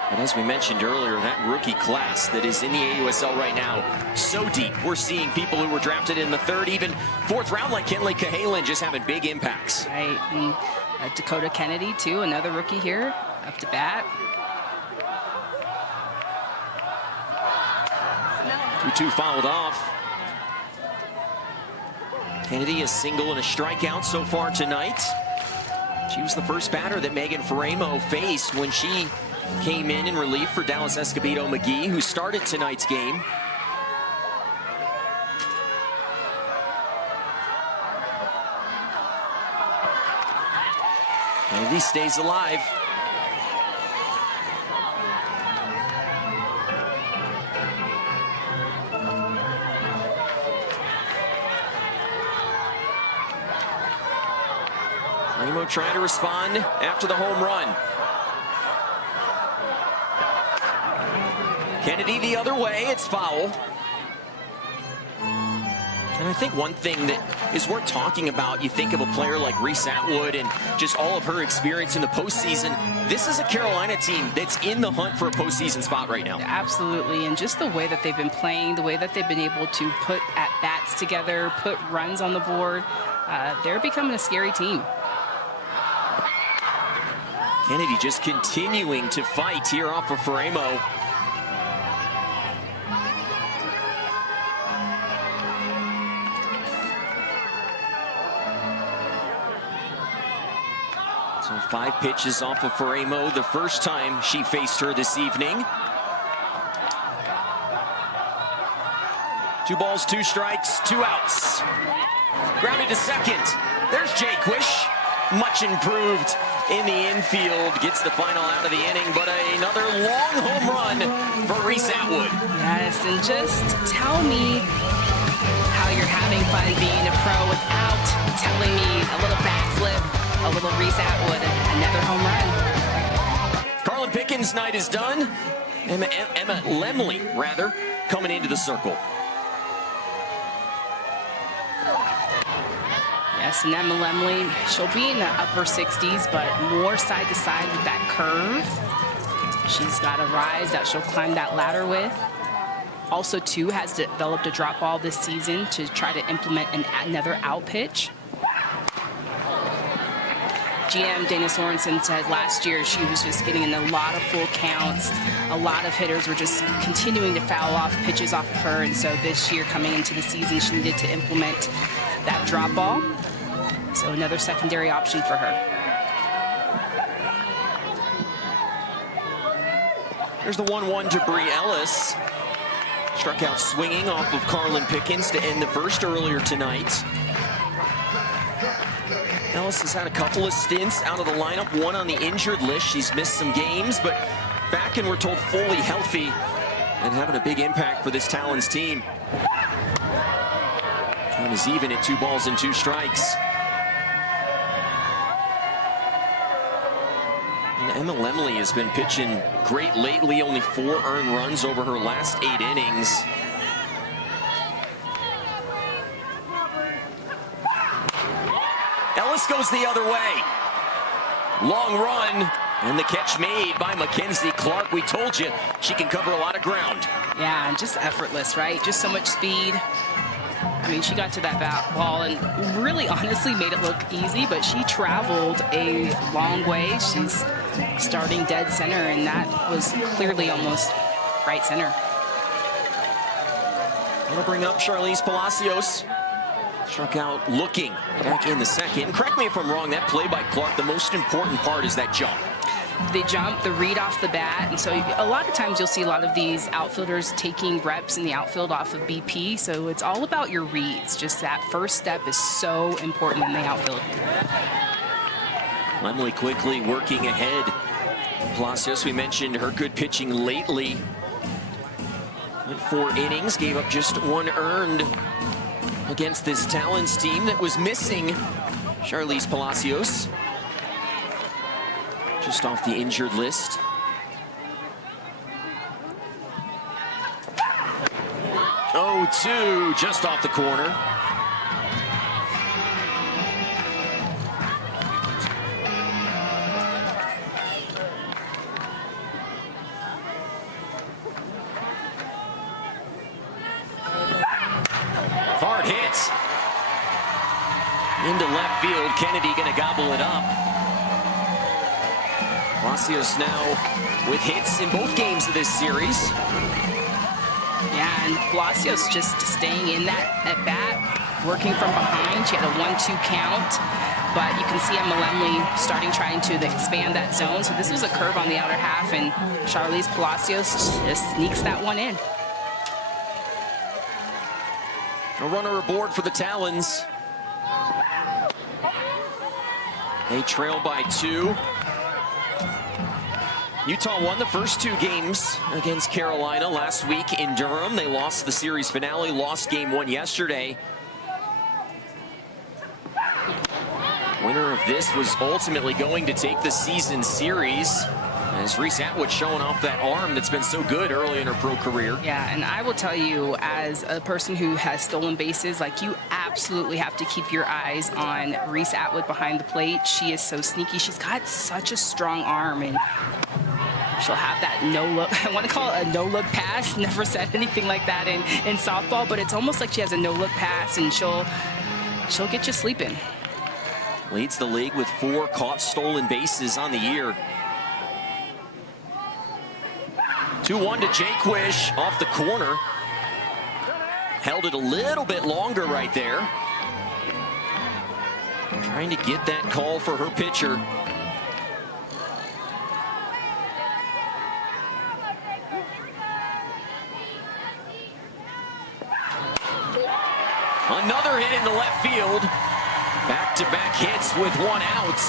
But as we mentioned earlier, that rookie class that is in the AUSL right now, so deep. We're seeing people who were drafted in the third, even fourth round, like Kenley Cahalan, just having big impacts. Right, and Dakota Kennedy, too, another rookie here, up to bat. 2-2 fouled off. Kennedy, a single and a strikeout so far tonight. She was the first batter that Megan Faremo faced when she came in relief for Dallas Escobedo McGee, who started tonight's game. Kennedy stays alive. Faremo trying to respond after the home run. Kennedy the other way, it's foul. And I think one thing that is worth talking about, you think of a player like Reese Atwood and just all of her experience in the postseason. This is a Carolina team that's in the hunt for a postseason spot right now. Absolutely, and just the way that they've been playing, the way that they've been able to put at-bats together, put runs on the board, they're becoming a scary team. Kennedy just continuing to fight here off of Faremo. So 5 pitches off of Faremo the first time she faced her this evening. 2 balls, 2 strikes, 2 outs. Grounded to second. There's Jaquish, much improved in the infield. Gets the final out of the inning, but another long home run for Reese Atwood. Yes, and just tell me how you're having fun being a pro without telling me a little backflip, a little Reese Atwood, another home run. Carlin Pickens' night is done. Emma Lemley, rather, coming into the circle. Yes, and Emma Lemley, she'll be in the upper 60s, but more side to side with that curve. She's got a rise that she'll climb that ladder with. Also, too, has developed a drop ball this season to try to implement another out pitch. GM Dana Sorensen said last year she was just getting in a lot of full counts. A lot of hitters were just continuing to foul off pitches off of her, and so this year coming into the season, she needed to implement that drop ball. So another secondary option for her. There's the 1-1 to Bri Ellis. Struck out swinging off of Carlin Pickens to end the first earlier tonight. Ellis has had a couple of stints out of the lineup, 1 on the injured list. She's missed some games, but back and we're told fully healthy and having a big impact for this Talons team. Count is even at 2 balls and 2 strikes. And Emma Lemley has been pitching great lately, only 4 earned runs over her last 8 innings. Ellis goes the other way. Long run, and the catch made by Mackenzie Clark. We told you she can cover a lot of ground. Yeah, and just effortless, right? Just so much speed. I mean, she got to that ball and really honestly made it look easy, but she traveled a long way. She's starting dead center, and that was clearly almost right center. Gonna bring up Charlize Palacios. Struck out looking back in the second. Correct me if I'm wrong, that play by Clark, the most important part is that jump. The jump, the read off the bat, and so a lot of times you'll see a lot of these outfielders taking reps in the outfield off of BP, so it's all about your reads. Just that first step is so important in the outfield. Lemley quickly working ahead. Palacios, we mentioned her good pitching lately. Went 4 innings, gave up just 1 earned against this Talons team that was missing Charlize Palacios. Just off the injured list. Oh, 2, just off the corner. Hard hit. Into left field. Kennedy gonna gobble it up. Palacios now with hits in both games of this series. Yeah, and Palacios just staying in that at bat, working from behind. She had a 1-2 count, but you can see Emma Lemley trying to expand that zone. So this was a curve on the outer half, and Charlize Palacios just sneaks that one in. A runner aboard for the Talons. They trail by 2. Utah won the first 2 games against Carolina last week in Durham. They lost the series finale, lost game 1 yesterday. Winner of this was ultimately going to take the season series, as Reese Atwood showing off that arm that's been so good early in her pro career. Yeah, and I will tell you, as a person who has stolen bases, like, you absolutely have to keep your eyes on Reese Atwood behind the plate. She is so sneaky. She's got such a strong arm, and she'll have that no-look. I want to call it a no-look pass. Never said anything like that in softball, but it's almost like she has a no-look pass, and she'll get you sleeping. Leads the league with 4 caught stolen bases on the year. 2-1 to Jaquish off the corner. Held it a little bit longer right there. Trying to get that call for her pitcher. Another hit into left field. Back-to-back hits with 1 out.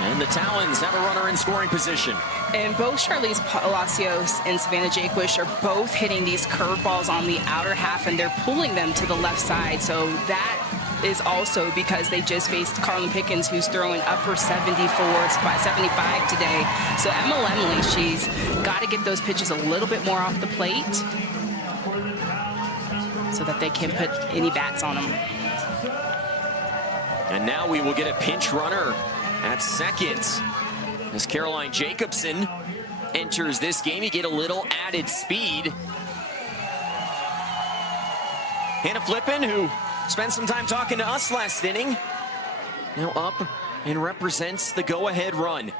And the Talons have a runner in scoring position. And both Charlize Palacios and Savannah Jaquish are both hitting these curveballs on the outer half, and they're pulling them to the left side. So that is also because they just faced Carlin Pickens, who's throwing upper 74, 75 today. So Emma Lemley, she's got to get those pitches a little bit more off the plate so that they can put any bats on them. And now we will get a pinch runner at second as Caroline Jacobson enters this game. You get a little added speed. Hannah Flippen, who spent some time talking to us last inning, now up and represents the go-ahead run.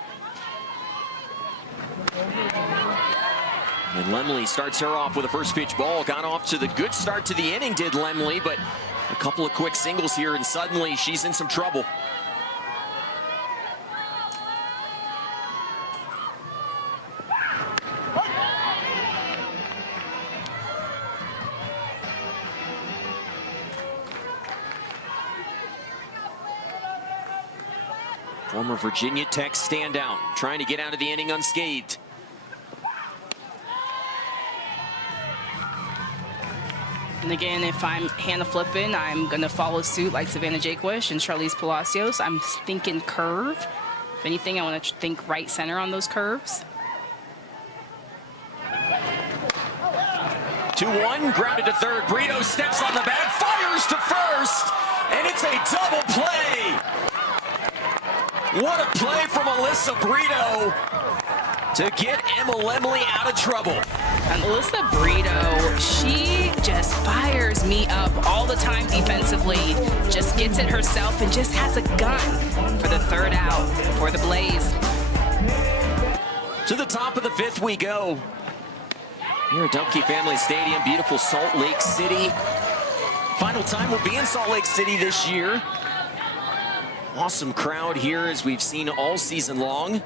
And Lemley starts her off with a first pitch ball. Got off to the good start to the inning, did Lemley, but a couple of quick singles here, and suddenly she's in some trouble. Former Virginia Tech standout, trying to get out of the inning unscathed. And again, if I'm Hannah Flippen, I'm going to follow suit like Savannah Jaquish and Charlize Palacios. I'm thinking curve. If anything, I want to think right center on those curves. 2-1, grounded to third. Brito steps on the bat, fires to first, and it's a double play. What a play from Alyssa Brito to get Emma Lemley out of trouble. And Alyssa Brito, she just fires me up all the time defensively. Just gets it herself and just has a gun for the third out for the Blaze. To the top of the 5th we go. Here at Dumke Family Stadium, beautiful Salt Lake City. Final time we'll be in Salt Lake City this year. Awesome crowd here, as we've seen all season long.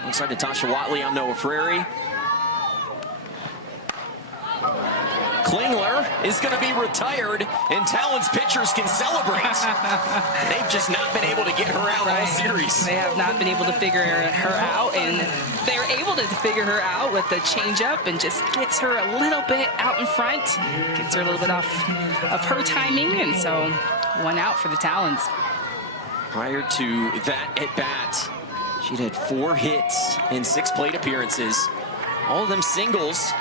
Alongside Natasha Watley, I'm Noah Frary. Klingler is going to be retired, and Talons pitchers can celebrate. They've just not been able to get her out all series. They have not been able to figure her out, and they're able to figure her out with the changeup and just gets her a little bit out in front, gets her a little bit off of her timing, and so 1 out for the Talons. Prior to that at-bat, she'd had 4 hits in 6 plate appearances, all of them singles.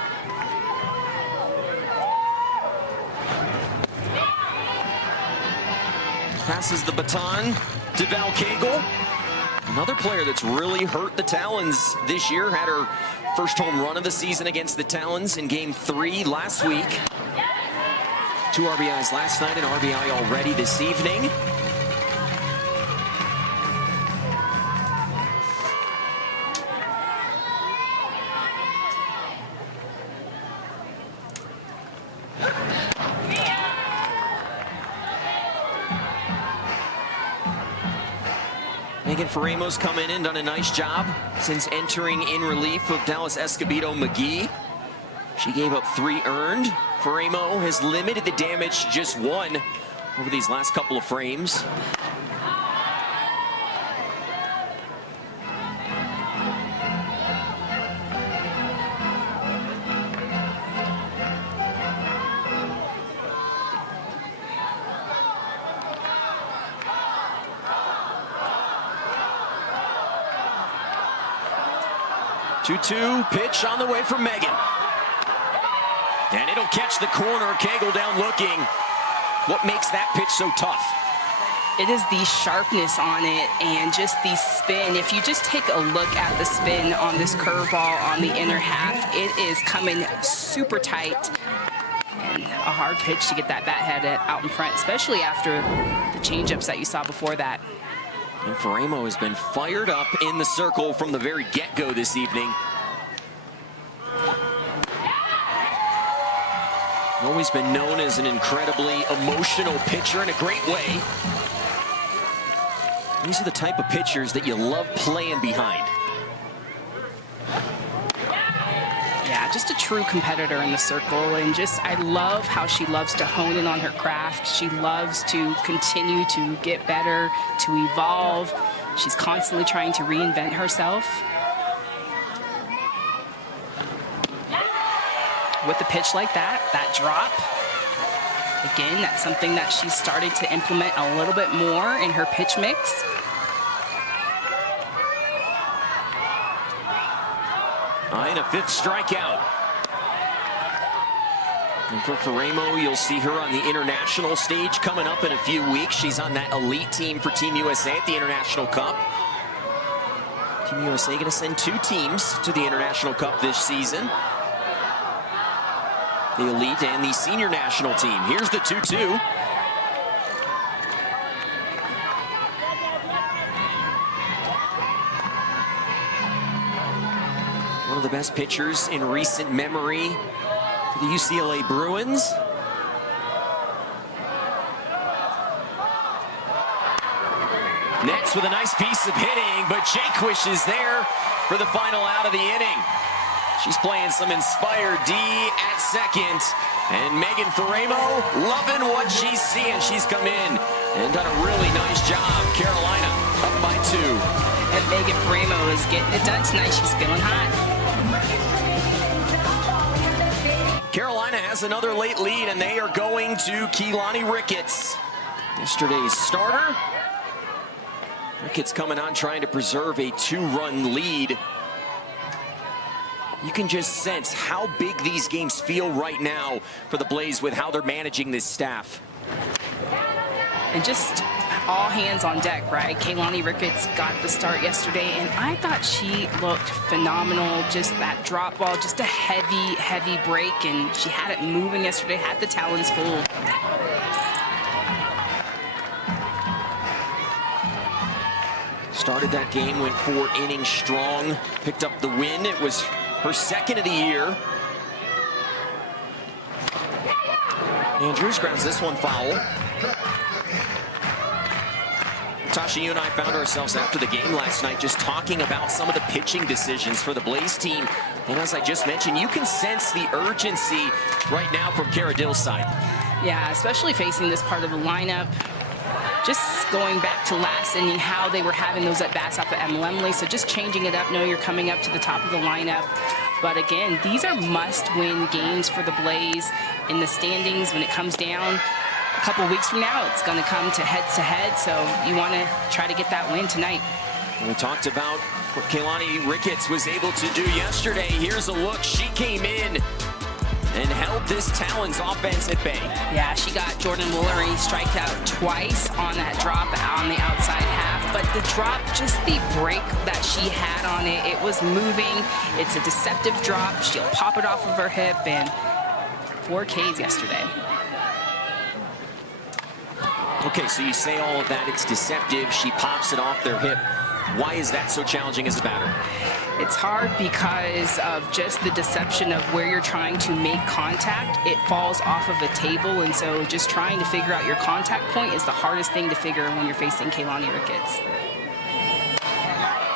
Passes the baton to Val Cagle. Another player that's really hurt the Talons this year. Had her first home run of the season against the Talons in Game 3 last week. 2 RBIs last night, an RBI already this evening. Megan Farimo's come in and done a nice job since entering in relief of Dallas Escobedo McGee. She gave up 3 earned. Farimo has limited the damage to just 1 over these last couple of frames. Two-two pitch on the way from Megan. And it'll catch the corner. Cagle down looking. What makes that pitch so tough? It is the sharpness on it and just the spin. If you just take a look at the spin on this curveball on the inner half, it is coming super tight. And a hard pitch to get that bat head out in front, especially after the changeups that you saw before that. And Farimo has been fired up in the circle from the very get-go this evening. Always been known as an incredibly emotional pitcher in a great way. These are the type of pitchers that you love playing behind. Yeah, just a true competitor in the circle, and just I love how she loves to hone in on her craft. She loves to continue to get better, to evolve. She's constantly trying to reinvent herself. With a pitch like that, that drop, again, that's something that she's started to implement a little bit more in her pitch mix. And a 5th strikeout. And for Farimo, you'll see her on the international stage coming up in a few weeks. She's on that elite team for Team USA at the International Cup. Team USA going to send 2 teams to the International Cup this season. The elite and the senior national team. Here's the 2-2. One of the best pitchers in recent memory for the UCLA Bruins. Next with a nice piece of hitting, but Jaquish is there for the final out of the inning. She's playing some inspired D at second. And Megan Farimo loving what she's seeing. She's come in and done a really nice job. Carolina up by 2. And Megan Farimo is getting it done tonight. She's feeling hot. Carolina has another late lead, and they are going to Keelani Ricketts. Yesterday's starter. Ricketts coming on trying to preserve a 2-run lead. You can just sense how big these games feel right now for the Blaze with how they're managing this staff. And just all hands on deck, right? Keilani Ricketts got the start yesterday, and I thought she looked phenomenal. Just that drop ball, just a heavy, heavy break, and she had it moving yesterday, had the Talons full. Started that game, went 4 innings strong, picked up the win. It was her 2nd of the year. Andrews grounds this one foul. Tasha, you and I found ourselves after the game last night just talking about some of the pitching decisions for the Blaze team And as I just mentioned, you can sense the urgency right now from Cara Dill's side. Yeah, especially facing this part of the lineup. Just going back to last inning, how they were having those at-bats off of Em Lemley. So just changing it up. No, you're coming up to the top of the lineup. But again, these are must-win games for the Blaze in the standings. When it comes down a couple weeks from now, it's going to come to head-to-head. So you want to try to get that win tonight. We talked about what Keilani Ricketts was able to do yesterday. Here's a look. She came in and held this Talons offense at bay. Yeah, she got Jordan Woolery striked out twice on that drop on the outside half. But the drop, just the break that she had on it, it was moving. It's a deceptive drop. She'll pop it off of her hip, and 4 Ks yesterday. Okay, so you say all of that, it's deceptive. She pops it off their hip. Why is that so challenging as a batter? It's hard because of just the deception of where you're trying to make contact. It falls off of a table, and so just trying to figure out your contact point is the hardest thing to figure when you're facing Keilani Ricketts.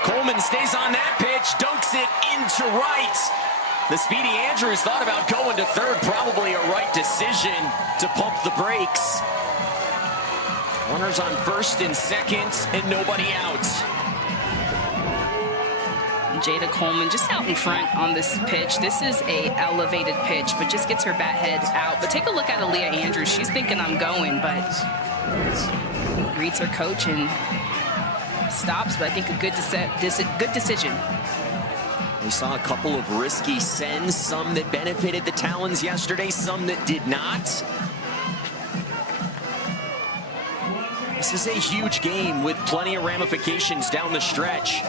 Coleman stays on that pitch, dunks it into right. The speedy Andrews thought about going to third, probably a right decision to pump the brakes. Runners on first and second, and nobody out. Jada Coleman just out in front on this pitch. This is a elevated pitch, but just gets her bat head out. But take a look at Aaliyah Andrews. She's thinking I'm going, but reads her coach and stops. But I think a good decision. We saw a couple of risky sends, some that benefited the Talons yesterday, some that did not. This is a huge game with plenty of ramifications down the stretch.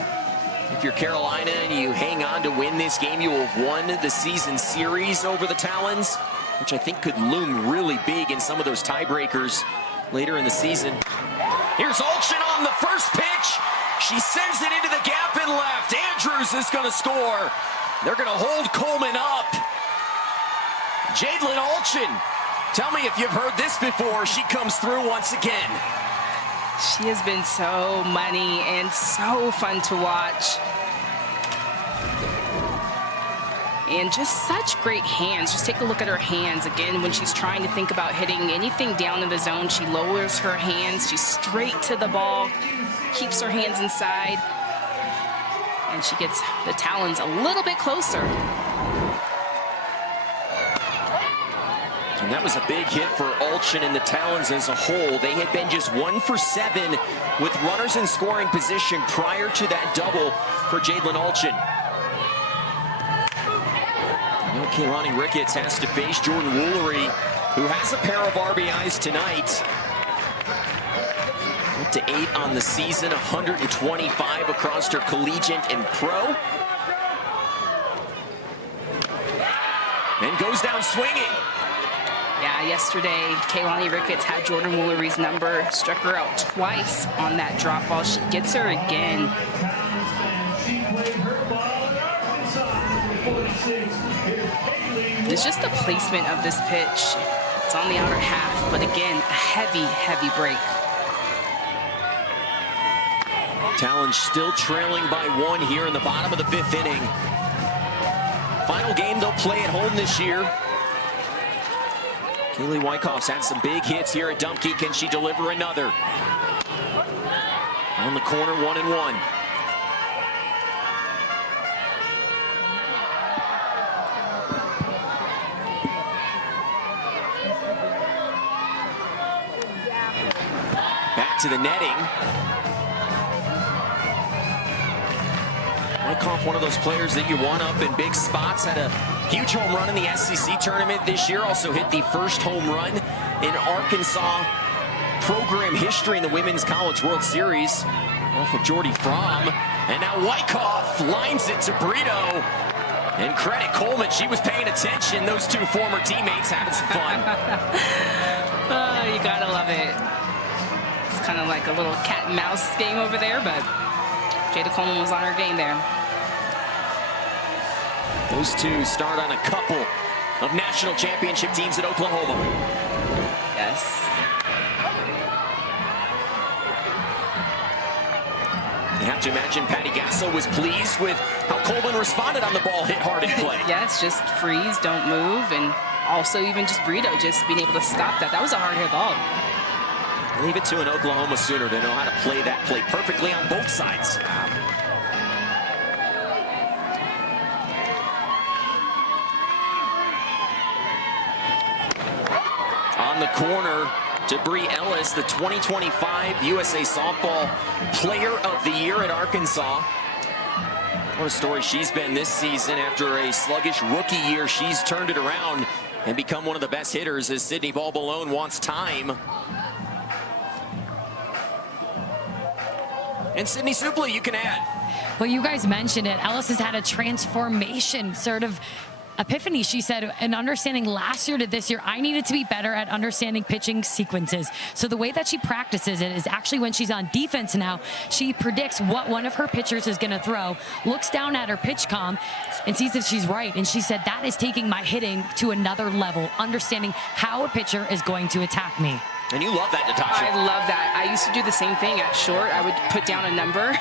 If you're Carolina and you hang on to win this game, you will have won the season series over the Talons, which I think could loom really big in some of those tiebreakers later in the season. Here's Olchen on the first pitch. She sends it into the gap and left. Andrews is going to score. They're going to hold Coleman up. Jadlyn Olchen, tell me if you've heard this before. She comes through once again. She has been so money and so fun to watch. And just such great hands. Just take a look at her hands. Again, when she's trying to think about hitting anything down in the zone, she lowers her hands. She's straight to the ball, keeps her hands inside, and she gets the Talons a little bit closer. And that was a big hit for Olchen and the Talons as a whole. They had been just 1 for 7 with runners in scoring position prior to that double for Jadlyn Olchen. Now Keilani Ricketts has to face Jordan Woolery, who has a pair of RBIs tonight. Up to 8 on the season, 125 across her collegiate and pro. And goes down swinging. Yeah, yesterday, Keilani Ricketts had Jordan Woolery's number, struck her out twice on that drop ball. She gets her again. It's just the placement of this pitch. It's on the outer half, but again, a heavy, heavy break. Talons still trailing by 1 here in the bottom of the 5th inning. Final game they'll play at home this year. Kaylee Wyckoff's had some big hits here at Dumke. Can she deliver another? On the corner, 1-1. Back to the netting. Wyckoff, one of those players that you want up in big spots, had a huge home run in the SEC tournament this year. Also hit the first home run in Arkansas program history in the Women's College World Series off of Jordy Fromm. And now Wyckoff lines it to Brito. And credit Coleman, she was paying attention. Those two former teammates having some fun. Oh, you gotta love it. It's kind of like a little cat and mouse game over there, but Jada Coleman was on her game there. Those two start on a couple of national championship teams at Oklahoma. Yes. You have to imagine Patty Gasso was pleased with how Colvin responded on the ball hit hard in play. Yes, just freeze, don't move, and also even just Brito just being able to stop that. That was a hard hit ball. Leave it to an Oklahoma Sooner to know how to play that play perfectly on both sides. On the corner to Bri Ellis, the 2025 USA Softball Player of the Year at Arkansas. What a story she's been this season. After a sluggish rookie year, she's turned it around and become one of the best hitters as Sydney Balbalone wants time. And Sydney Supley, you can add. Well, you guys mentioned it. Ellis has had a transformation sort of epiphany. She said, in understanding last year to this year, I needed to be better at understanding pitching sequences. So the way that she practices it is actually when she's on defense now, she predicts what one of her pitchers is going to throw, looks down at her pitch comm, and sees if she's right. And she said, that is taking my hitting to another level, understanding how a pitcher is going to attack me. And you love that, Natasha. I love that. I used to do the same thing at short. I would put down a number.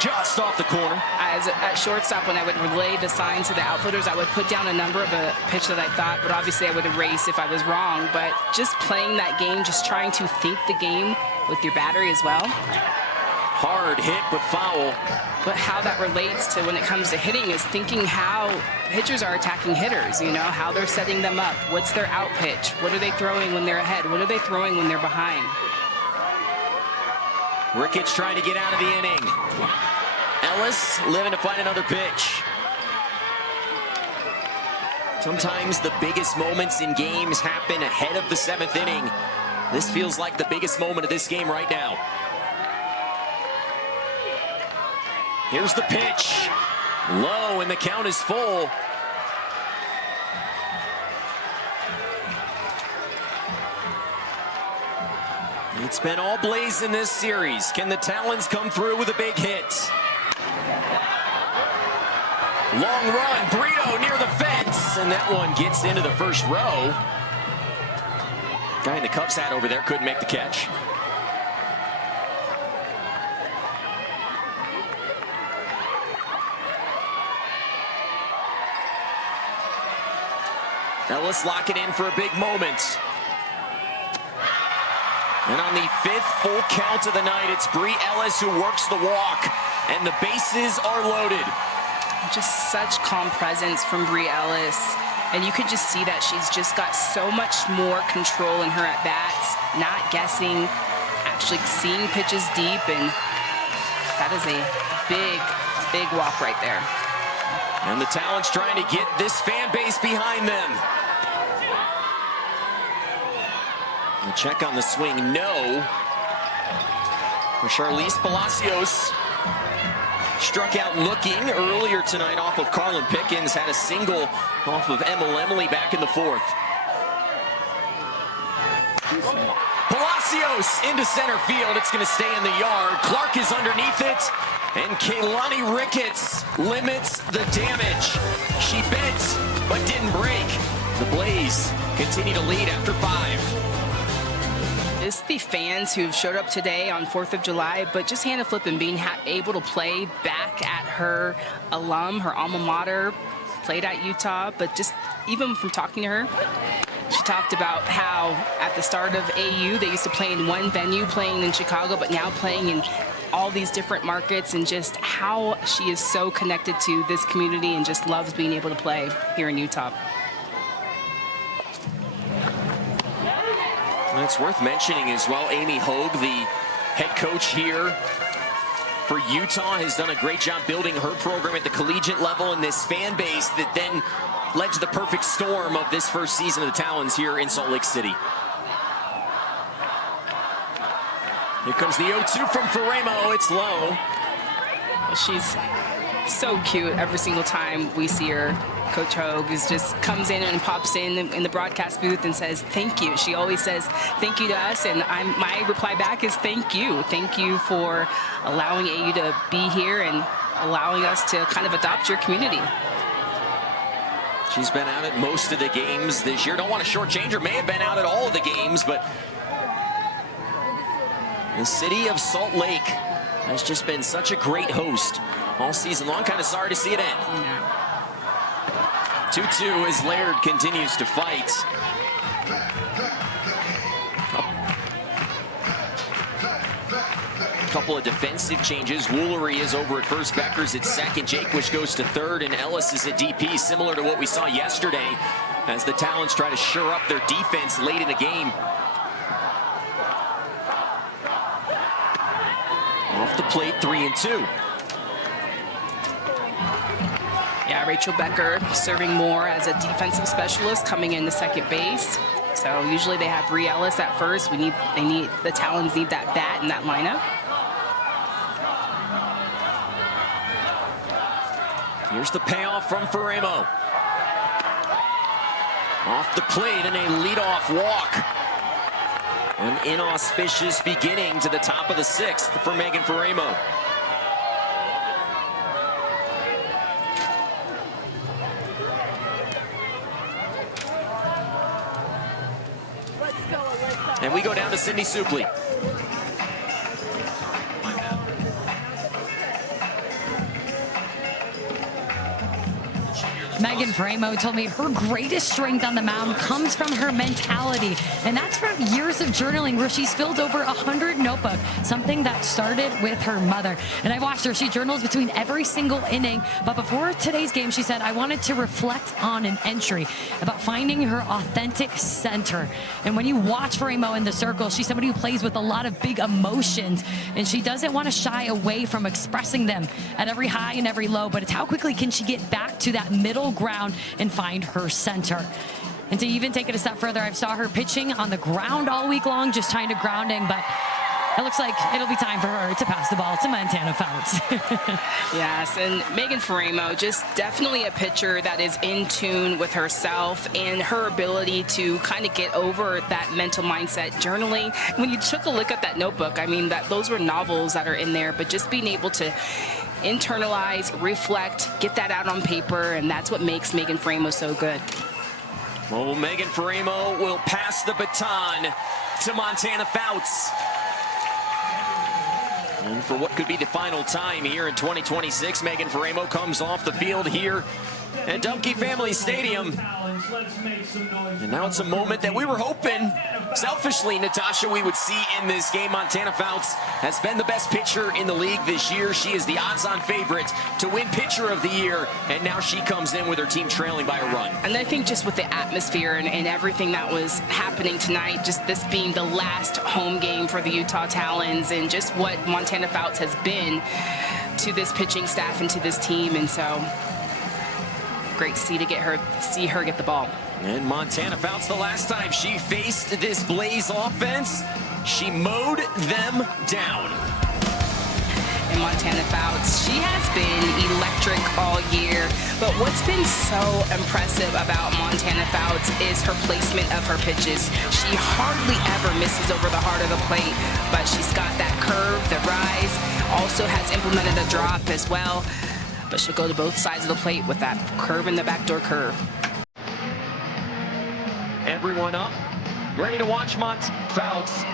Just off the corner. At shortstop, when I would relay the signs to the outfielders, I would put down a number of a pitch that I thought, but obviously I would erase if I was wrong. But just playing that game, just trying to think the game with your battery as well. Hard hit, but foul. But how that relates to when it comes to hitting is thinking how pitchers are attacking hitters, you know, how they're setting them up. What's their out pitch? What are they throwing when they're ahead? What are they throwing when they're behind? Ricketts trying to get out of the inning. Ellis living to find another pitch. Sometimes the biggest moments in games happen ahead of the 7th inning. This feels like the biggest moment of this game right now. Here's the pitch. Low, and the count is full. It's been all blaze in this series. Can the Talons come through with a big hit? Long run, Brito near the fence, and that one gets into the first row. Guy in the Cubs hat over there couldn't make the catch. Ellis locking in for a big moment. And on the 5th full count of the night, it's Bri Ellis who works the walk, and the bases are loaded. Just such calm presence from Bri Ellis. And you could just see that she's just got so much more control in her at-bats, not guessing, actually seeing pitches deep, and that is a big, big walk right there. And the Talons trying to get this fan base behind them. A check on the swing, no. For Charlize Palacios. Struck out looking earlier tonight off of Carlin Pickens. Had a single off of Emily back in the 4th. Palacios into center field. It's going to stay in the yard. Clark is underneath it. And Kaylani Ricketts limits the damage. She bent, but didn't break. The Blaze continue to lead after 5. Just the fans who've showed up today on 4th of July, but just Hannah Flippen being able to play back at her alum, her alma mater, played at Utah, but just even from talking to her, she talked about how at the start of AU, they used to play in one venue, playing in Chicago, but now playing in all these different markets, and just how she is so connected to this community and just loves being able to play here in Utah. And it's worth mentioning as well, Amy Hogue, the head coach here for Utah, has done a great job building her program at the collegiate level, and this fan base that then led to the perfect storm of this first season of the Talons here in Salt Lake City. Here comes the 0-2 from Ferremo. It's low. She's so cute every single time we see her. Coach Hogue just comes in and pops in the broadcast booth and says thank you. She always says thank you to us, and my reply back is thank you. Thank you for allowing AU to be here and allowing us to kind of adopt your community. She's been out at most of the games this year. Don't want to shortchange her. May have been out at all of the games, but The city of Salt Lake has just been such a great host all season long. Kind of sorry to see it end. 2-2 as Laird continues to fight. Couple of defensive changes. Woolery is over at first, Becker's at second, Jaquish goes to third, and Ellis is at DP, similar to what we saw yesterday as the Talons try to shore up their defense late in the game. Off the plate, 3-2. Yeah, Rachel Becker serving more as a defensive specialist, coming into second base. So usually they have Bri Ellis at first. The Talons need that bat in that lineup. Here's the payoff from Faremo. Off the plate and a leadoff walk. An inauspicious beginning to the top of the sixth for Megan Faremo. And we go down to Cindy Supley. Megan Faremo told me her greatest strength on the mound comes from her mentality. And that's from years of journaling where she's filled over 100 notebooks, something that started with her mother. And I watched her. She journals between every single inning. But before today's game, she said, I wanted to reflect on an entry about finding her authentic center. And when you watch Faremo in the circle, she's somebody who plays with a lot of big emotions. And she doesn't want to shy away from expressing them at every high and every low. But it's how quickly can she get back to that middle ground and find her center. And to even take it a step further, I saw her pitching on the ground all week long, just trying to grounding, but it looks like it'll be time for her to pass the ball to Montana Fouts. Yes, and Megan Faremo, just definitely a pitcher that is in tune with herself and her ability to kind of get over that mental mindset journaling. When you took a look at that notebook, I mean, those were novels that are in there, but just being able to internalize, reflect, get that out on paper, and that's what makes Megan Faremo so good. Well, Megan Faremo will pass the baton to Montana Fouts. And for what could be the final time here in 2026, Megan Faremo comes off the field here at Dumke Family Stadium. And now it's a moment that we were hoping, selfishly, Natasha, we would see in this game. Montana Fouts has been the best pitcher in the league this year. She is the odds-on favorite to win Pitcher of the Year, and now she comes in with her team trailing by a run. And I think just with the atmosphere and everything that was happening tonight, just this being the last home game for the Utah Talons, and just what Montana Fouts has been to this pitching staff and to this team, and so great to see her get the ball. And Montana Fouts, the last time she faced this Blaze offense, she mowed them down. And Montana Fouts, she has been electric all year, but what's been so impressive about Montana Fouts is her placement of her pitches. She hardly ever misses over the heart of the plate, but she's got that curve, the rise, also has implemented a drop as well. But she'll go to both sides of the plate with that curve in the backdoor curve. Everyone up, ready to watch Fouts.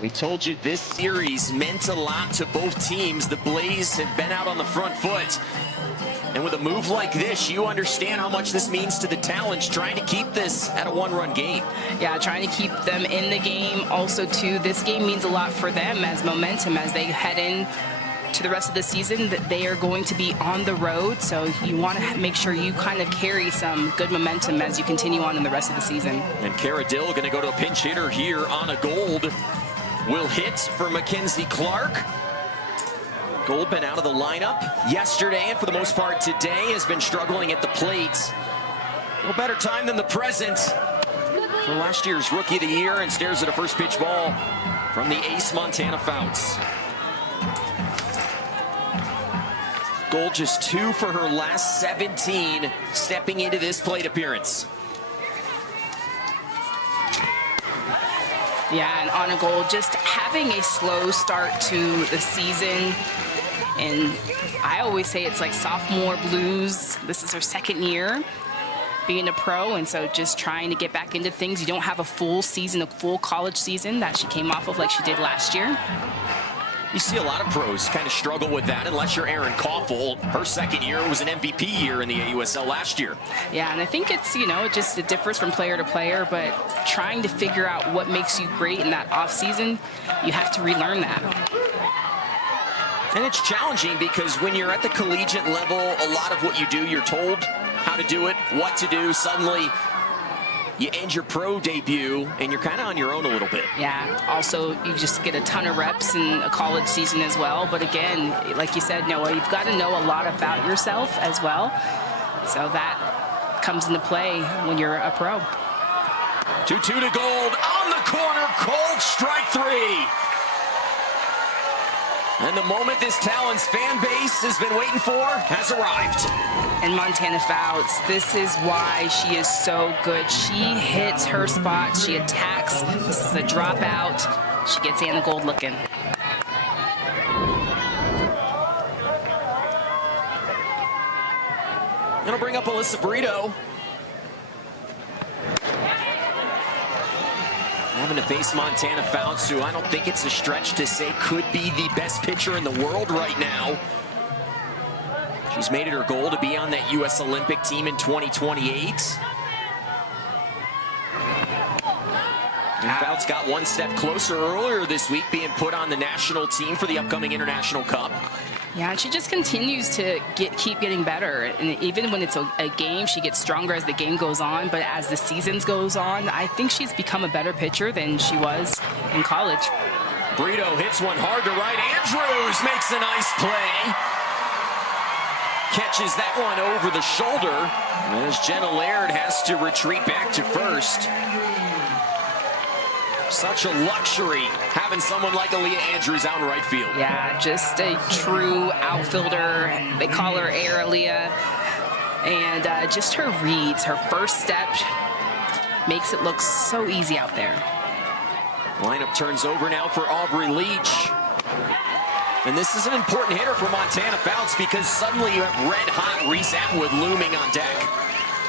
We told you this series meant a lot to both teams. The Blaze have been out on the front foot. And with a move like this, you understand how much this means to the Talons, trying to keep this at a one-run game. Yeah, trying to keep them in the game. Also, too, this game means a lot for them as momentum as they head in to the rest of the season. That they are going to be on the road, so you want to make sure you kind of carry some good momentum as you continue on in the rest of the season. And Cara Dill going to go to a pinch hitter here on a Gold. Will hit for Mackenzie Clark. Gold been out of the lineup yesterday, and for the most part today has been struggling at the plate. No better time than the present for last year's Rookie of the Year, and stares at a first pitch ball from the ace Montana Fouts. Gold just 2 for her last 17 stepping into this plate appearance. Yeah, and on a goal, just having a slow start to the season. And I always say it's like sophomore blues. This is her second year being a pro, and so just trying to get back into things. You don't have a full season, a full college season that she came off of like she did last year. You see a lot of pros kind of struggle with that, unless you're Erin Koffel. Her second year was an MVP year in the AUSL last year. Yeah, and I think it's, you know, it differs from player to player, but trying to figure out what makes you great in that off season, you have to relearn that. And it's challenging because when you're at the collegiate level, a lot of what you do, you're told how to do it, what to do. Suddenly, you end your pro debut, and you're kind of on your own a little bit. Yeah, also, you just get a ton of reps in a college season as well. But again, like you said, Noah, you've got to know a lot about yourself as well. So that comes into play when you're a pro. 2-2 to Gold on the corner, cold strike three. And the moment this Talons fan base has been waiting for has arrived. And Montana Fouts, this is why she is so good. She hits her spot, she attacks. This is a dropout. She gets Anna Gold looking. Gonna bring up Alyssa Brito. Having to face Montana Fouts, who I don't think it's a stretch to say could be the best pitcher in the world right now. She's made it her goal to be on that U.S. Olympic team in 2028. And Fouts got one step closer earlier this week, being put on the national team for the upcoming International Cup. Yeah, and she just continues to keep getting better. And even when it's a game, she gets stronger as the game goes on. But as the seasons goes on, I think she's become a better pitcher than she was in college. Brito hits one hard to right. Andrews makes a nice play. Catches that one over the shoulder as Jenna Laird has to retreat back to first. Such a luxury having someone like Aaliyah Andrews out in right field. Yeah, just a true outfielder. They call her Air Aaliyah. And just her reads, her first step makes it look so easy out there. Lineup turns over now for Aubrey Leach. And this is an important hitter for Montana Fouts because suddenly you have red-hot Reese Atwood looming on deck.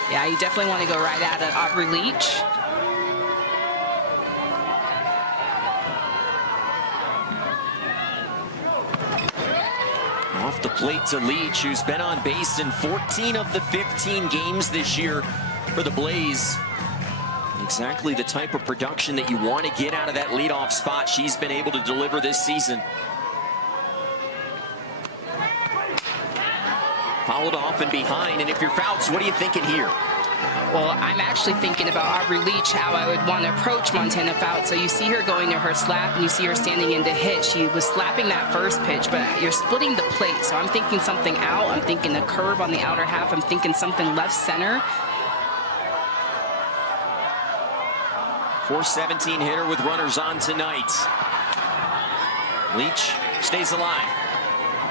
Yeah, you definitely want to go right at it, Aubrey Leach. Off the plate to Leach, who's been on base in 14 of the 15 games this year for the Blaze. Exactly the type of production that you want to get out of that leadoff spot she's been able to deliver this season. Fouled off and behind, and if you're Fouts, what are you thinking here? Well, I'm actually thinking about Aubrey Leach, how I would want to approach Montana Fouts. So you see her going to her slap, and you see her standing in to hit. She was slapping that first pitch, but you're splitting the plate. So I'm thinking something out. I'm thinking a curve on the outer half. I'm thinking something left center. .417 hitter with runners on tonight. Leach stays alive.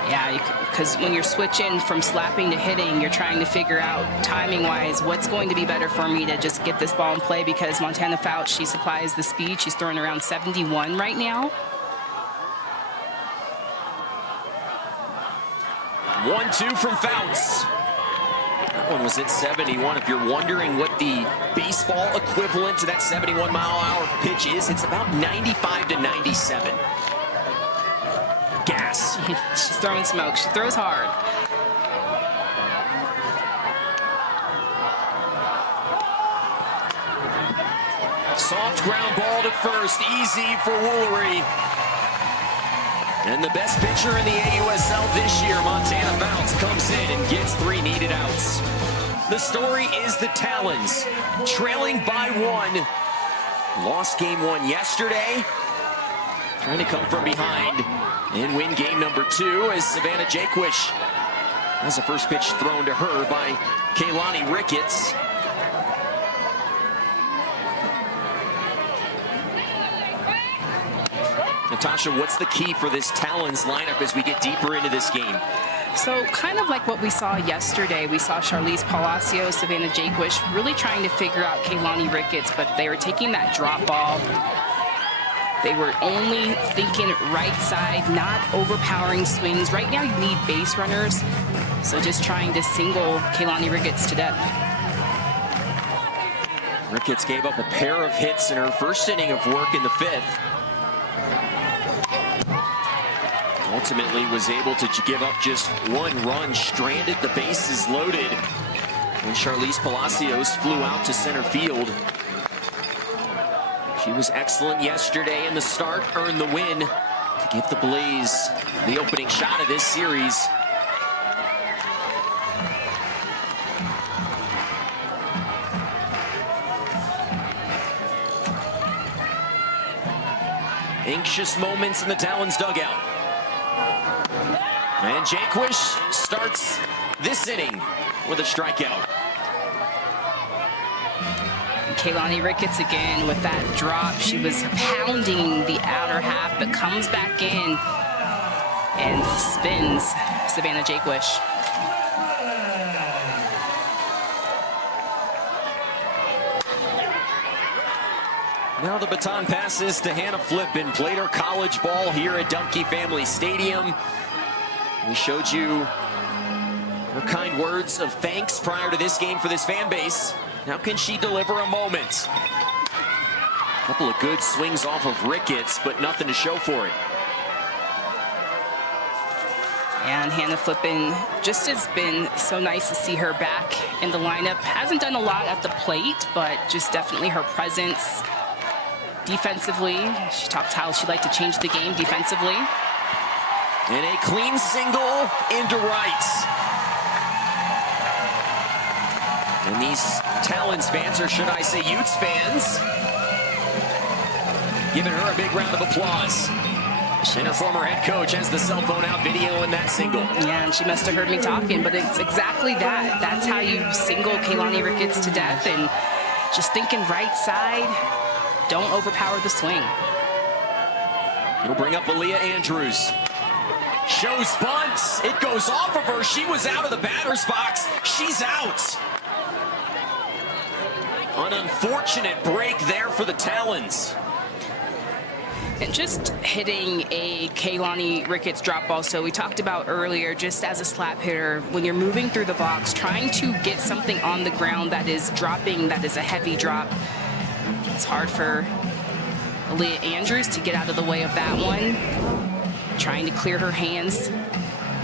Yeah, because when you're switching from slapping to hitting, you're trying to figure out timing-wise what's going to be better for me to just get this ball in play, because Montana Fouts, she supplies the speed. She's throwing around 71 right now. 1-2 from Fouts. That one was at 71. If you're wondering what the baseball equivalent to that 71-mile-an-hour pitch is, it's about 95 to 97. Gas. She's throwing smoke. She throws hard. Soft ground ball to first. Easy for Woolery. And the best pitcher in the AUSL this year, Montana Fouts, comes in and gets 3 needed outs. The story is the Talons, trailing by 1. Lost game 1 yesterday. Trying to come from behind and win game number 2 as Savannah Jaquish has a first pitch thrown to her by Kaylani Ricketts. Natasha, what's the key for this Talons lineup as we get deeper into this game? So kind of like what we saw yesterday, we saw Charlize Palacios, Savannah Jaquish really trying to figure out Kaylani Ricketts, but they were taking that drop ball They were only thinking right side, not overpowering swings. Right now you need base runners, so just trying to single Kaylani Ricketts to death. Ricketts gave up a pair of hits in her first inning of work in the 5th. Ultimately was able to give up just 1 run, stranded the bases loaded when Charlize Palacios flew out to center field. She was excellent yesterday in the start, earned the win to give the Blaze the opening shot of this series. Anxious moments in the Talons dugout. And Jaquish starts this inning with a strikeout. Kaylani Ricketts again with that drop. She was pounding the outer half, but comes back in and spins Savannah Jaquish. Now the baton passes to Hannah Flippin, played her college ball here at Dumke Family Stadium. We showed you her kind words of thanks prior to this game for this fan base. Now can she deliver a moment? A couple of good swings off of Ricketts, but nothing to show for it. And Hannah Flippin, just has been so nice to see her back in the lineup. Hasn't done a lot at the plate, but just definitely her presence defensively. She talked how she'd like to change the game defensively. And a clean single into right. And these Talons fans, or should I say Utes fans, giving her a big round of applause. And her former head coach has the cell phone out videoing that single. Yeah, and she must have heard me talking, but it's exactly that. That's how you single Kaylani Ricketts to death, and just thinking right side, don't overpower the swing. It'll bring up Aaliyah Andrews. Shows bunts. It goes off of her. She was out of the batter's box. She's out. An unfortunate break there for the Talons. And just hitting a Kaylani Ricketts drop ball. So we talked about earlier, just as a slap hitter, when you're moving through the box, trying to get something on the ground that is dropping, that is a heavy drop. It's hard for Aaliyah Andrews to get out of the way of that one. Trying to clear her hands.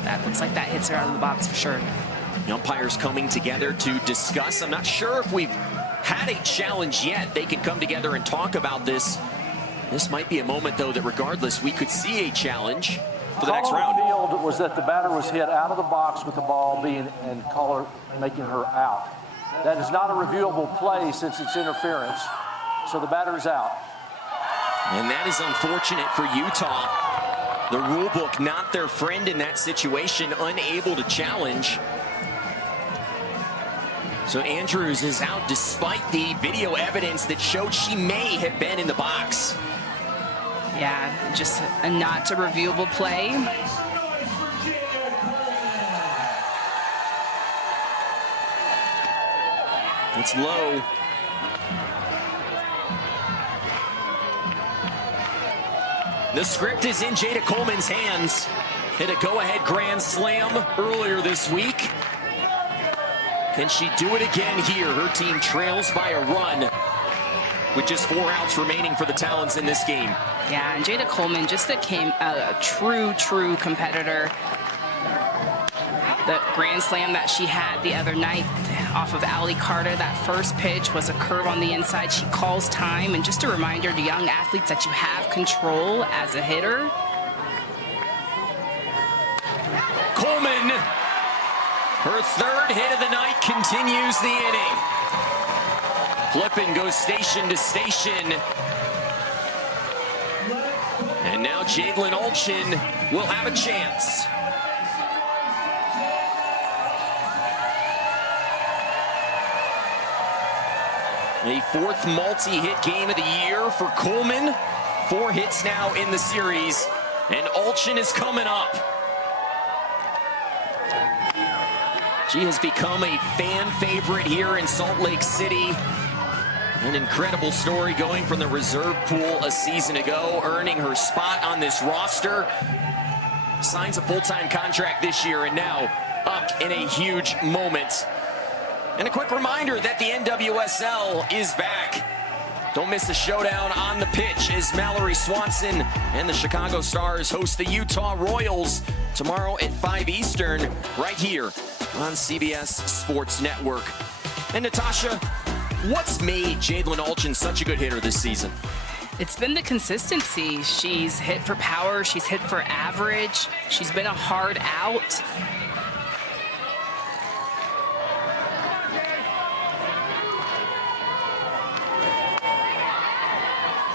That looks like that hits her out of the box for sure. The umpires coming together to discuss. I'm not sure if we've had a challenge yet. They can come together and talk about this. This might be a moment, though, that regardless, we could see a challenge for the next round. The field was that the batter was hit out of the box with the ball being and caller making her out. That is not a reviewable play since it's interference. So the batter is out. And that is unfortunate for Utah. The rule book not their friend in that situation, unable to challenge. So Andrews is out despite the video evidence that showed she may have been in the box. Yeah, just a not a reviewable play. It's low. The script is in Jada Coleman's hands. Hit a go-ahead grand slam earlier this week. Can she do it again here? Her team trails by a run with just 4 outs remaining for the Talons in this game. Yeah, and Jada Coleman just became a true competitor. The grand slam that she had the other night off of Allie Carter, that first pitch was a curve on the inside. She calls time, and just a reminder to young athletes that you have control as a hitter. Coleman, her 3rd hit of the night, continues the inning. Flippin goes station to station. And now Jadlyn Olchin will have a chance. A 4th multi-hit game of the year for Coleman. 4 hits now in the series, and Olchin is coming up. She has become a fan favorite here in Salt Lake City. An incredible story going from the reserve pool a season ago, earning her spot on this roster. Signs a full-time contract this year and now up in a huge moment. And a quick reminder that the NWSL is back. Don't miss the showdown on the pitch as Mallory Swanson and the Chicago Stars host the Utah Royals tomorrow at 5 Eastern right here on CBS Sports Network. And Natasha, what's made Jadlyn Alchin such a good hitter this season? It's been the consistency. She's hit for power. She's hit for average. She's been a hard out.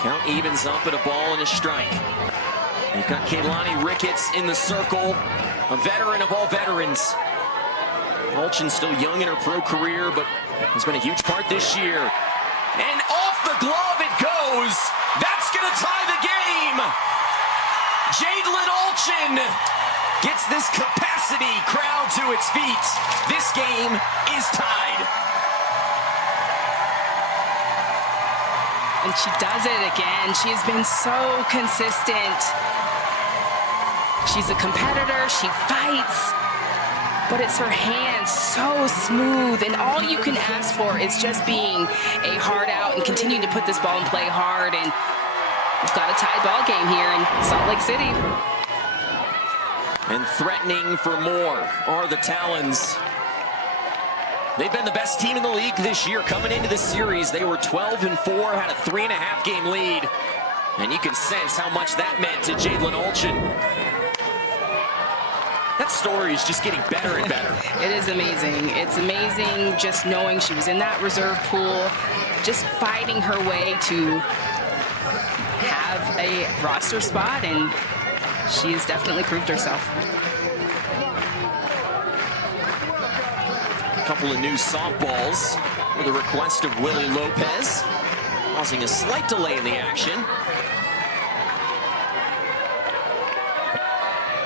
Count evens up at a ball and a strike. You've got Kaylani Ricketts in the circle, a veteran of all veterans. Alchin still young in her pro career, but has been a huge part this year. And off the glove it goes. That's going to tie the game. Jadlyn Alchin gets this capacity crowd to its feet. This game is tied. And she does it again. She has been so consistent. She's a competitor. She fights. But it's her hands so smooth. And all you can ask for is just being a hard out and continuing to put this ball and play hard. And we've got a tied ball game here in Salt Lake City. And threatening for more are the Talons. They've been the best team in the league this year. Coming into the series, they were 12-4, had a 3.5-game lead. And you can sense how much that meant to Jadlyn Alchin. That story is just getting better and better. It is amazing. It's amazing just knowing she was in that reserve pool, just fighting her way to have a roster spot, and she's definitely proved herself. A couple of new softballs with a request of Willie Lopez, causing a slight delay in the action.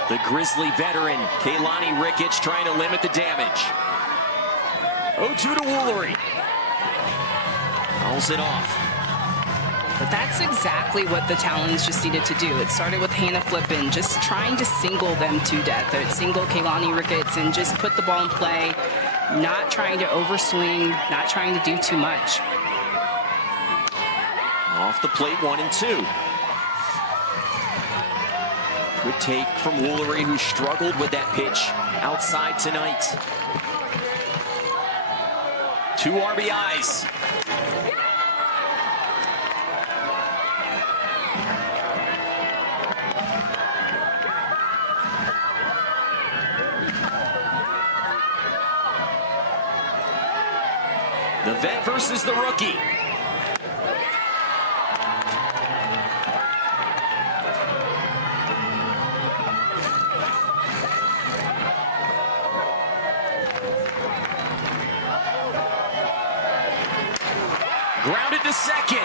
The Grizzly veteran, Kaylani Ricketts, trying to limit the damage. 0-2 to Woolery. Fouls it off. But that's exactly what the Talons just needed to do. It started with Hannah Flippin, just trying to single them to death. They'd single Kaylani Ricketts and just put the ball in play, not trying to overswing, not trying to do too much. Off the plate, 1-2. Good take from Woolery, who struggled with that pitch outside tonight. 2 RBIs. The vet versus the rookie. Grounded to second.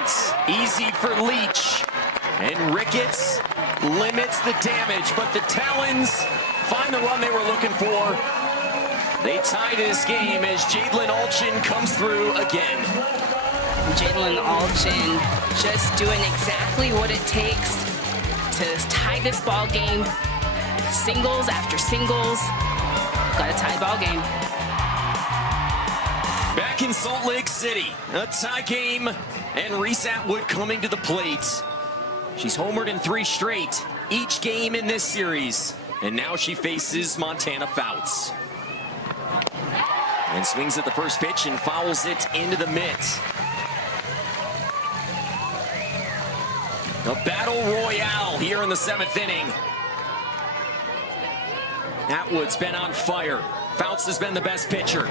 Easy for Leach. And Ricketts limits the damage, but the Talons find the run they were looking for. They tie this game as Jadlyn Alchin comes through again. Jadlyn Alchin just doing exactly what it takes to tie this ball game. Singles after singles. Got a tied ball game. Back in Salt Lake City, a tie game, and Reese Atwood coming to the plate. She's homered in 3 straight, each game in this series, and now she faces Montana Fouts. And swings at the first pitch and fouls it into the mitt. A battle royale here in the 7th inning. Atwood's been on fire. Fouts has been the best pitcher.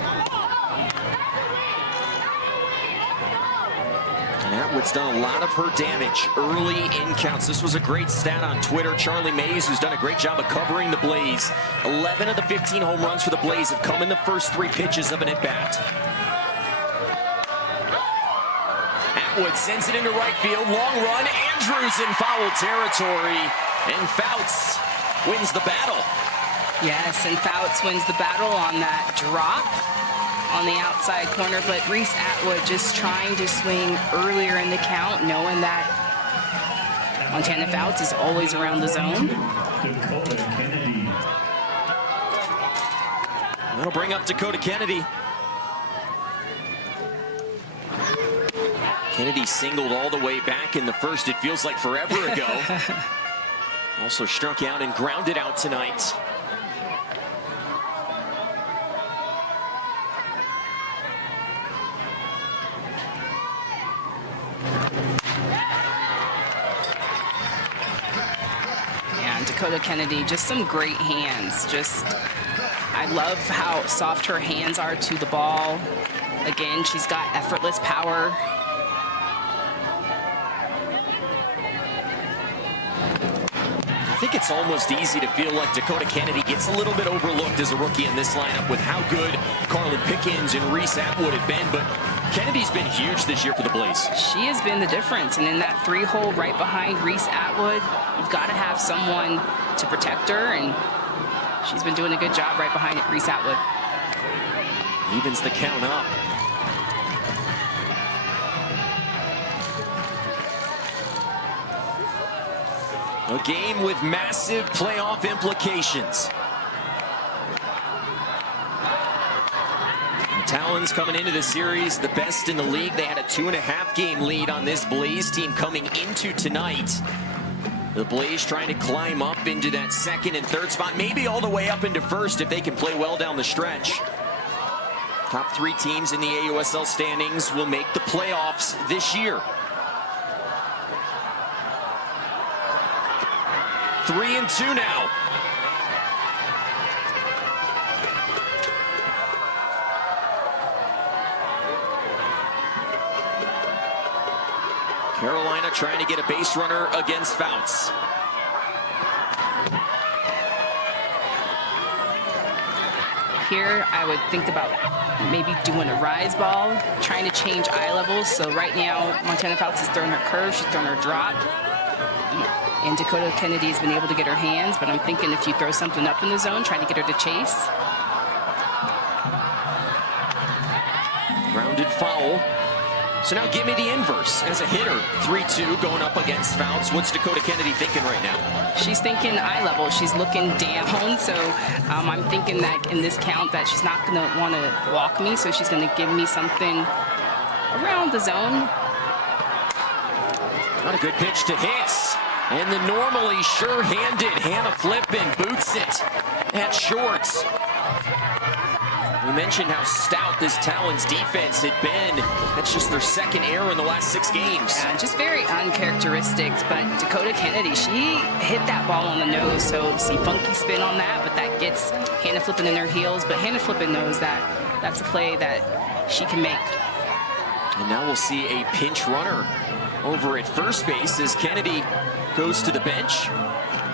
And Atwood's done a lot of her damage early in counts. This was a great stat on Twitter. Charlie Mays, who's done a great job of covering the Blaze. 11 of the 15 home runs for the Blaze have come in the first 3 pitches of an at-bat. Atwood sends it into right field. Long run. Andrews in foul territory. And Fouts wins the battle. Yes, and Fouts wins the battle on that drop. on the outside corner, but Reese Atwood just trying to swing earlier in the count, knowing that Montana Fouts is always around the zone. That'll bring up Dakota Kennedy. Kennedy singled all the way back in the first. It feels like forever ago. Also struck out and grounded out tonight. And Dakota Kennedy, just some great hands. I love how soft her hands are to the ball. Again, she's got effortless power. I think it's almost easy to feel like Dakota Kennedy gets a little bit overlooked as a rookie in this lineup with how good Carlin Pickens and Reese Atwood have been, but Kennedy's been huge this year for the Blaze. She has been the difference, and in that 3-hole right behind Reese Atwood, you've got to have someone to protect her, and she's been doing a good job right behind Reese Atwood. Evens the count up. A game with massive playoff implications. The Talons coming into the series, the best in the league. They had a 2.5-game lead on this Blaze team coming into tonight. The Blaze trying to climb up into that second and third spot, maybe all the way up into first if they can play well down the stretch. Top 3 teams in the AUSL standings will make the playoffs this year. 3-2 now. Carolina trying to get a base runner against Fouts. Here, I would think about maybe doing a rise ball, trying to change eye levels. So right now, Montana Fouts is throwing her curve, she's throwing her drop. And Dakota Kennedy has been able to get her hands, but I'm thinking if you throw something up in the zone, trying to get her to chase. Grounded foul. So now give me the inverse. As a hitter, 3-2 going up against Fouts. What's Dakota Kennedy thinking right now? She's thinking eye level. She's looking down. So I'm thinking that in this count that she's not going to want to walk me. So she's going to give me something around the zone. Not a good pitch to hit. And the normally sure-handed Hannah Flippin boots it at short. We mentioned how stout this Talons defense had been. That's just their second error in the last 6 games. Yeah, just very uncharacteristic, but Dakota Kennedy, she hit that ball on the nose, so see funky spin on that, but that gets Hannah Flippin in her heels, but Hannah Flippin knows that that's a play that she can make. And now we'll see a pinch runner over at first base as Kennedy goes to the bench.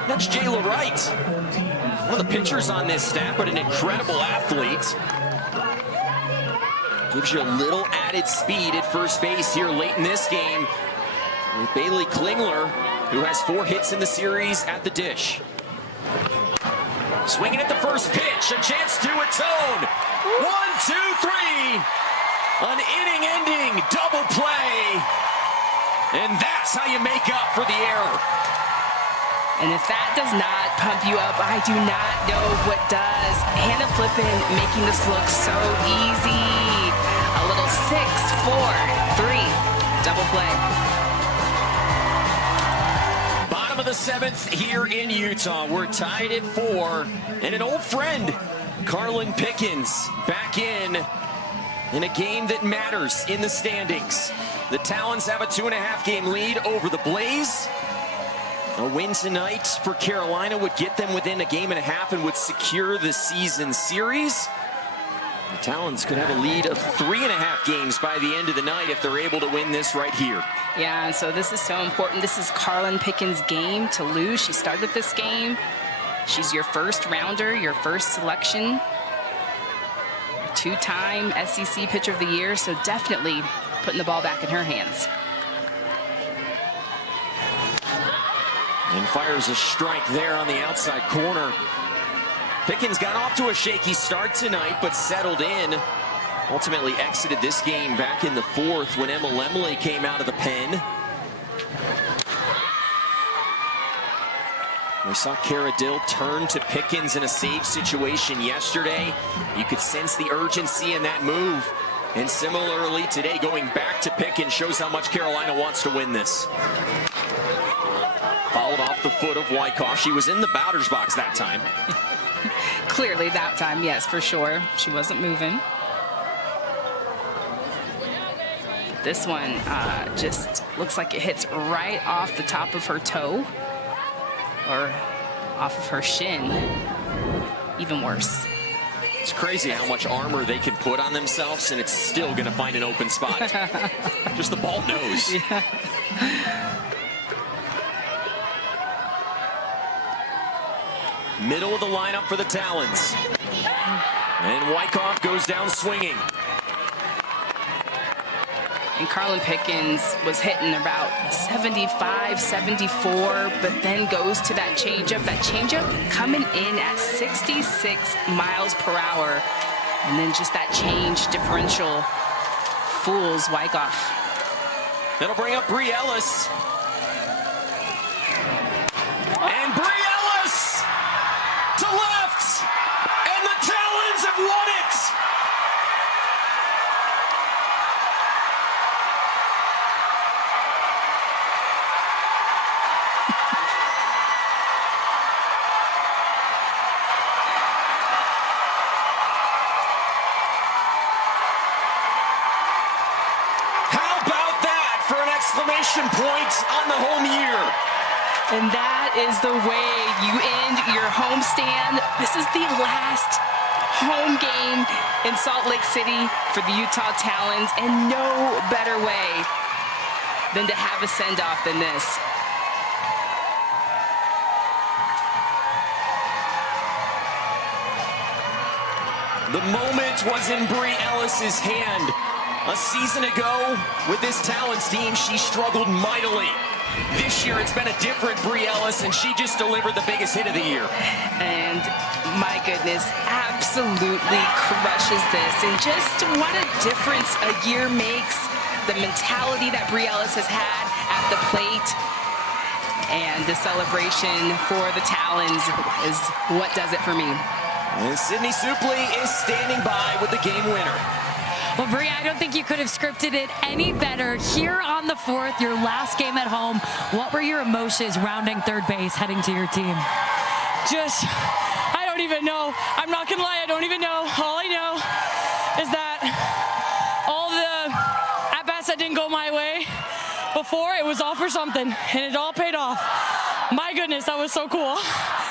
That's Jayla Wright, one of the pitchers on this staff, but an incredible athlete. Gives you a little added speed at first base here late in this game with Bailey Klingler, who has 4 hits in the series at the dish. Swinging at the first pitch, a chance to atone. 1, 2, 3. An inning-ending double play. And that's how you make up for the error. And if that does not pump you up, I do not know what does. Hannah Flippin making this look so easy. A little 6, 4, 3, double play. Bottom of the 7th here in Utah. We're tied at 4. And an old friend, Carlin Pickens, back in a game that matters in the standings. The Talons have a 2.5-game lead over the Blaze. A win tonight for Carolina would get them within a game and a half and would secure the season series. The Talons could have a lead of 3.5 games by the end of the night if they're able to win this right here. Yeah, and so this is so important. This is Carlin Pickens' game to lose. She started this game. She's your first rounder, your first selection. 2-time SEC Pitcher of the Year, so definitely putting the ball back in her hands. And fires a strike there on the outside corner. Pickens got off to a shaky start tonight, but settled in. ultimately exited this game back in the 4th when Emma Lemley came out of the pen. We saw Cara Dill turn to Pickens in a save situation yesterday. You could sense the urgency in that move. And similarly today, going back to Pickens shows how much Carolina wants to win this. Fouled off the foot of Wyckoff. She was in the batter's box that time. Clearly that time, yes, for sure. She wasn't moving. This one just looks like it hits right off the top of her toe. Or off of her shin. Even worse. It's crazy how much armor they can put on themselves and it's still going to find an open spot. Just the ball knows. Yeah. Middle of the lineup for the Talons. And Wyckoff goes down swinging. And Carlin Pickens was hitting about 75, 74, but then goes to that changeup. That changeup coming in at 66 miles per hour. And then just that change differential fools Wyckoff. That'll bring up Bri Ellis. And Bri Ellis to left. And the Talons have won it. Exclamation point on the home year. And that is the way you end your homestand. This is the last home game in Salt Lake City for the Utah Talons, and no better way than to have a send-off than this. The moment was in Bri Ellis's hand. A season ago, with this Talons team, she struggled mightily. This year, it's been a different Bri Ellis, and she just delivered the biggest hit of the year. And my goodness, absolutely crushes this. And just what a difference a year makes. The mentality that Bri Ellis has had at the plate. And the celebration for the Talons is what does it for me. And Sydney Supley is standing by with the game winner. Well, Bri, I don't think you could have scripted it any better. Here on the 4th, your last game at home, what were your emotions rounding third base heading to your team? I don't even know. I'm not going to lie, I don't even know. All I know is that all the at-bats that didn't go my way before, it was all for something, and it all paid off. My goodness, that was so cool.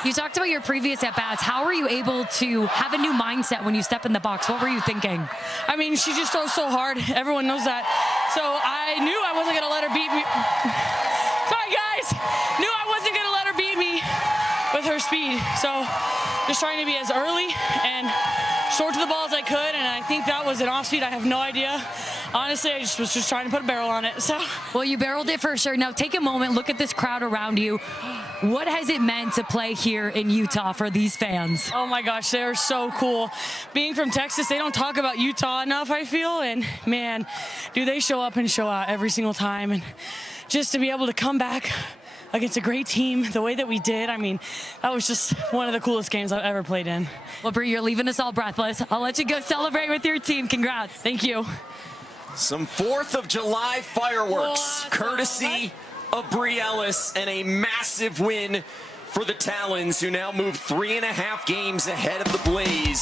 You talked about your previous at-bats. How were you able to have a new mindset when you step in the box? What were you thinking? I mean, she just throws so hard. Everyone knows that. So I knew I wasn't going to let her beat me. Sorry, guys. Knew I wasn't going to let her beat me with her speed. So just trying to be as early and short to the ball as I could. And I think that was an off-speed. I have no idea. Honestly, I was just trying to put a barrel on it. So, well, you barreled it for sure. Now take a moment, look at this crowd around you. What has it meant to play here in Utah for these fans? Oh my gosh, they're so cool. Being from Texas, they don't talk about Utah enough, I feel. And man, do they show up and show out every single time. And just to be able to come back against a great team the way that we did, I mean, that was just one of the coolest games I've ever played in. Well, Bri, you're leaving us all breathless. I'll let you go celebrate with your team. Congrats. Thank you. Some 4th of July fireworks, courtesy of Bri Ellis, and a massive win for the Talons, who now move 3.5 games ahead of the Blaze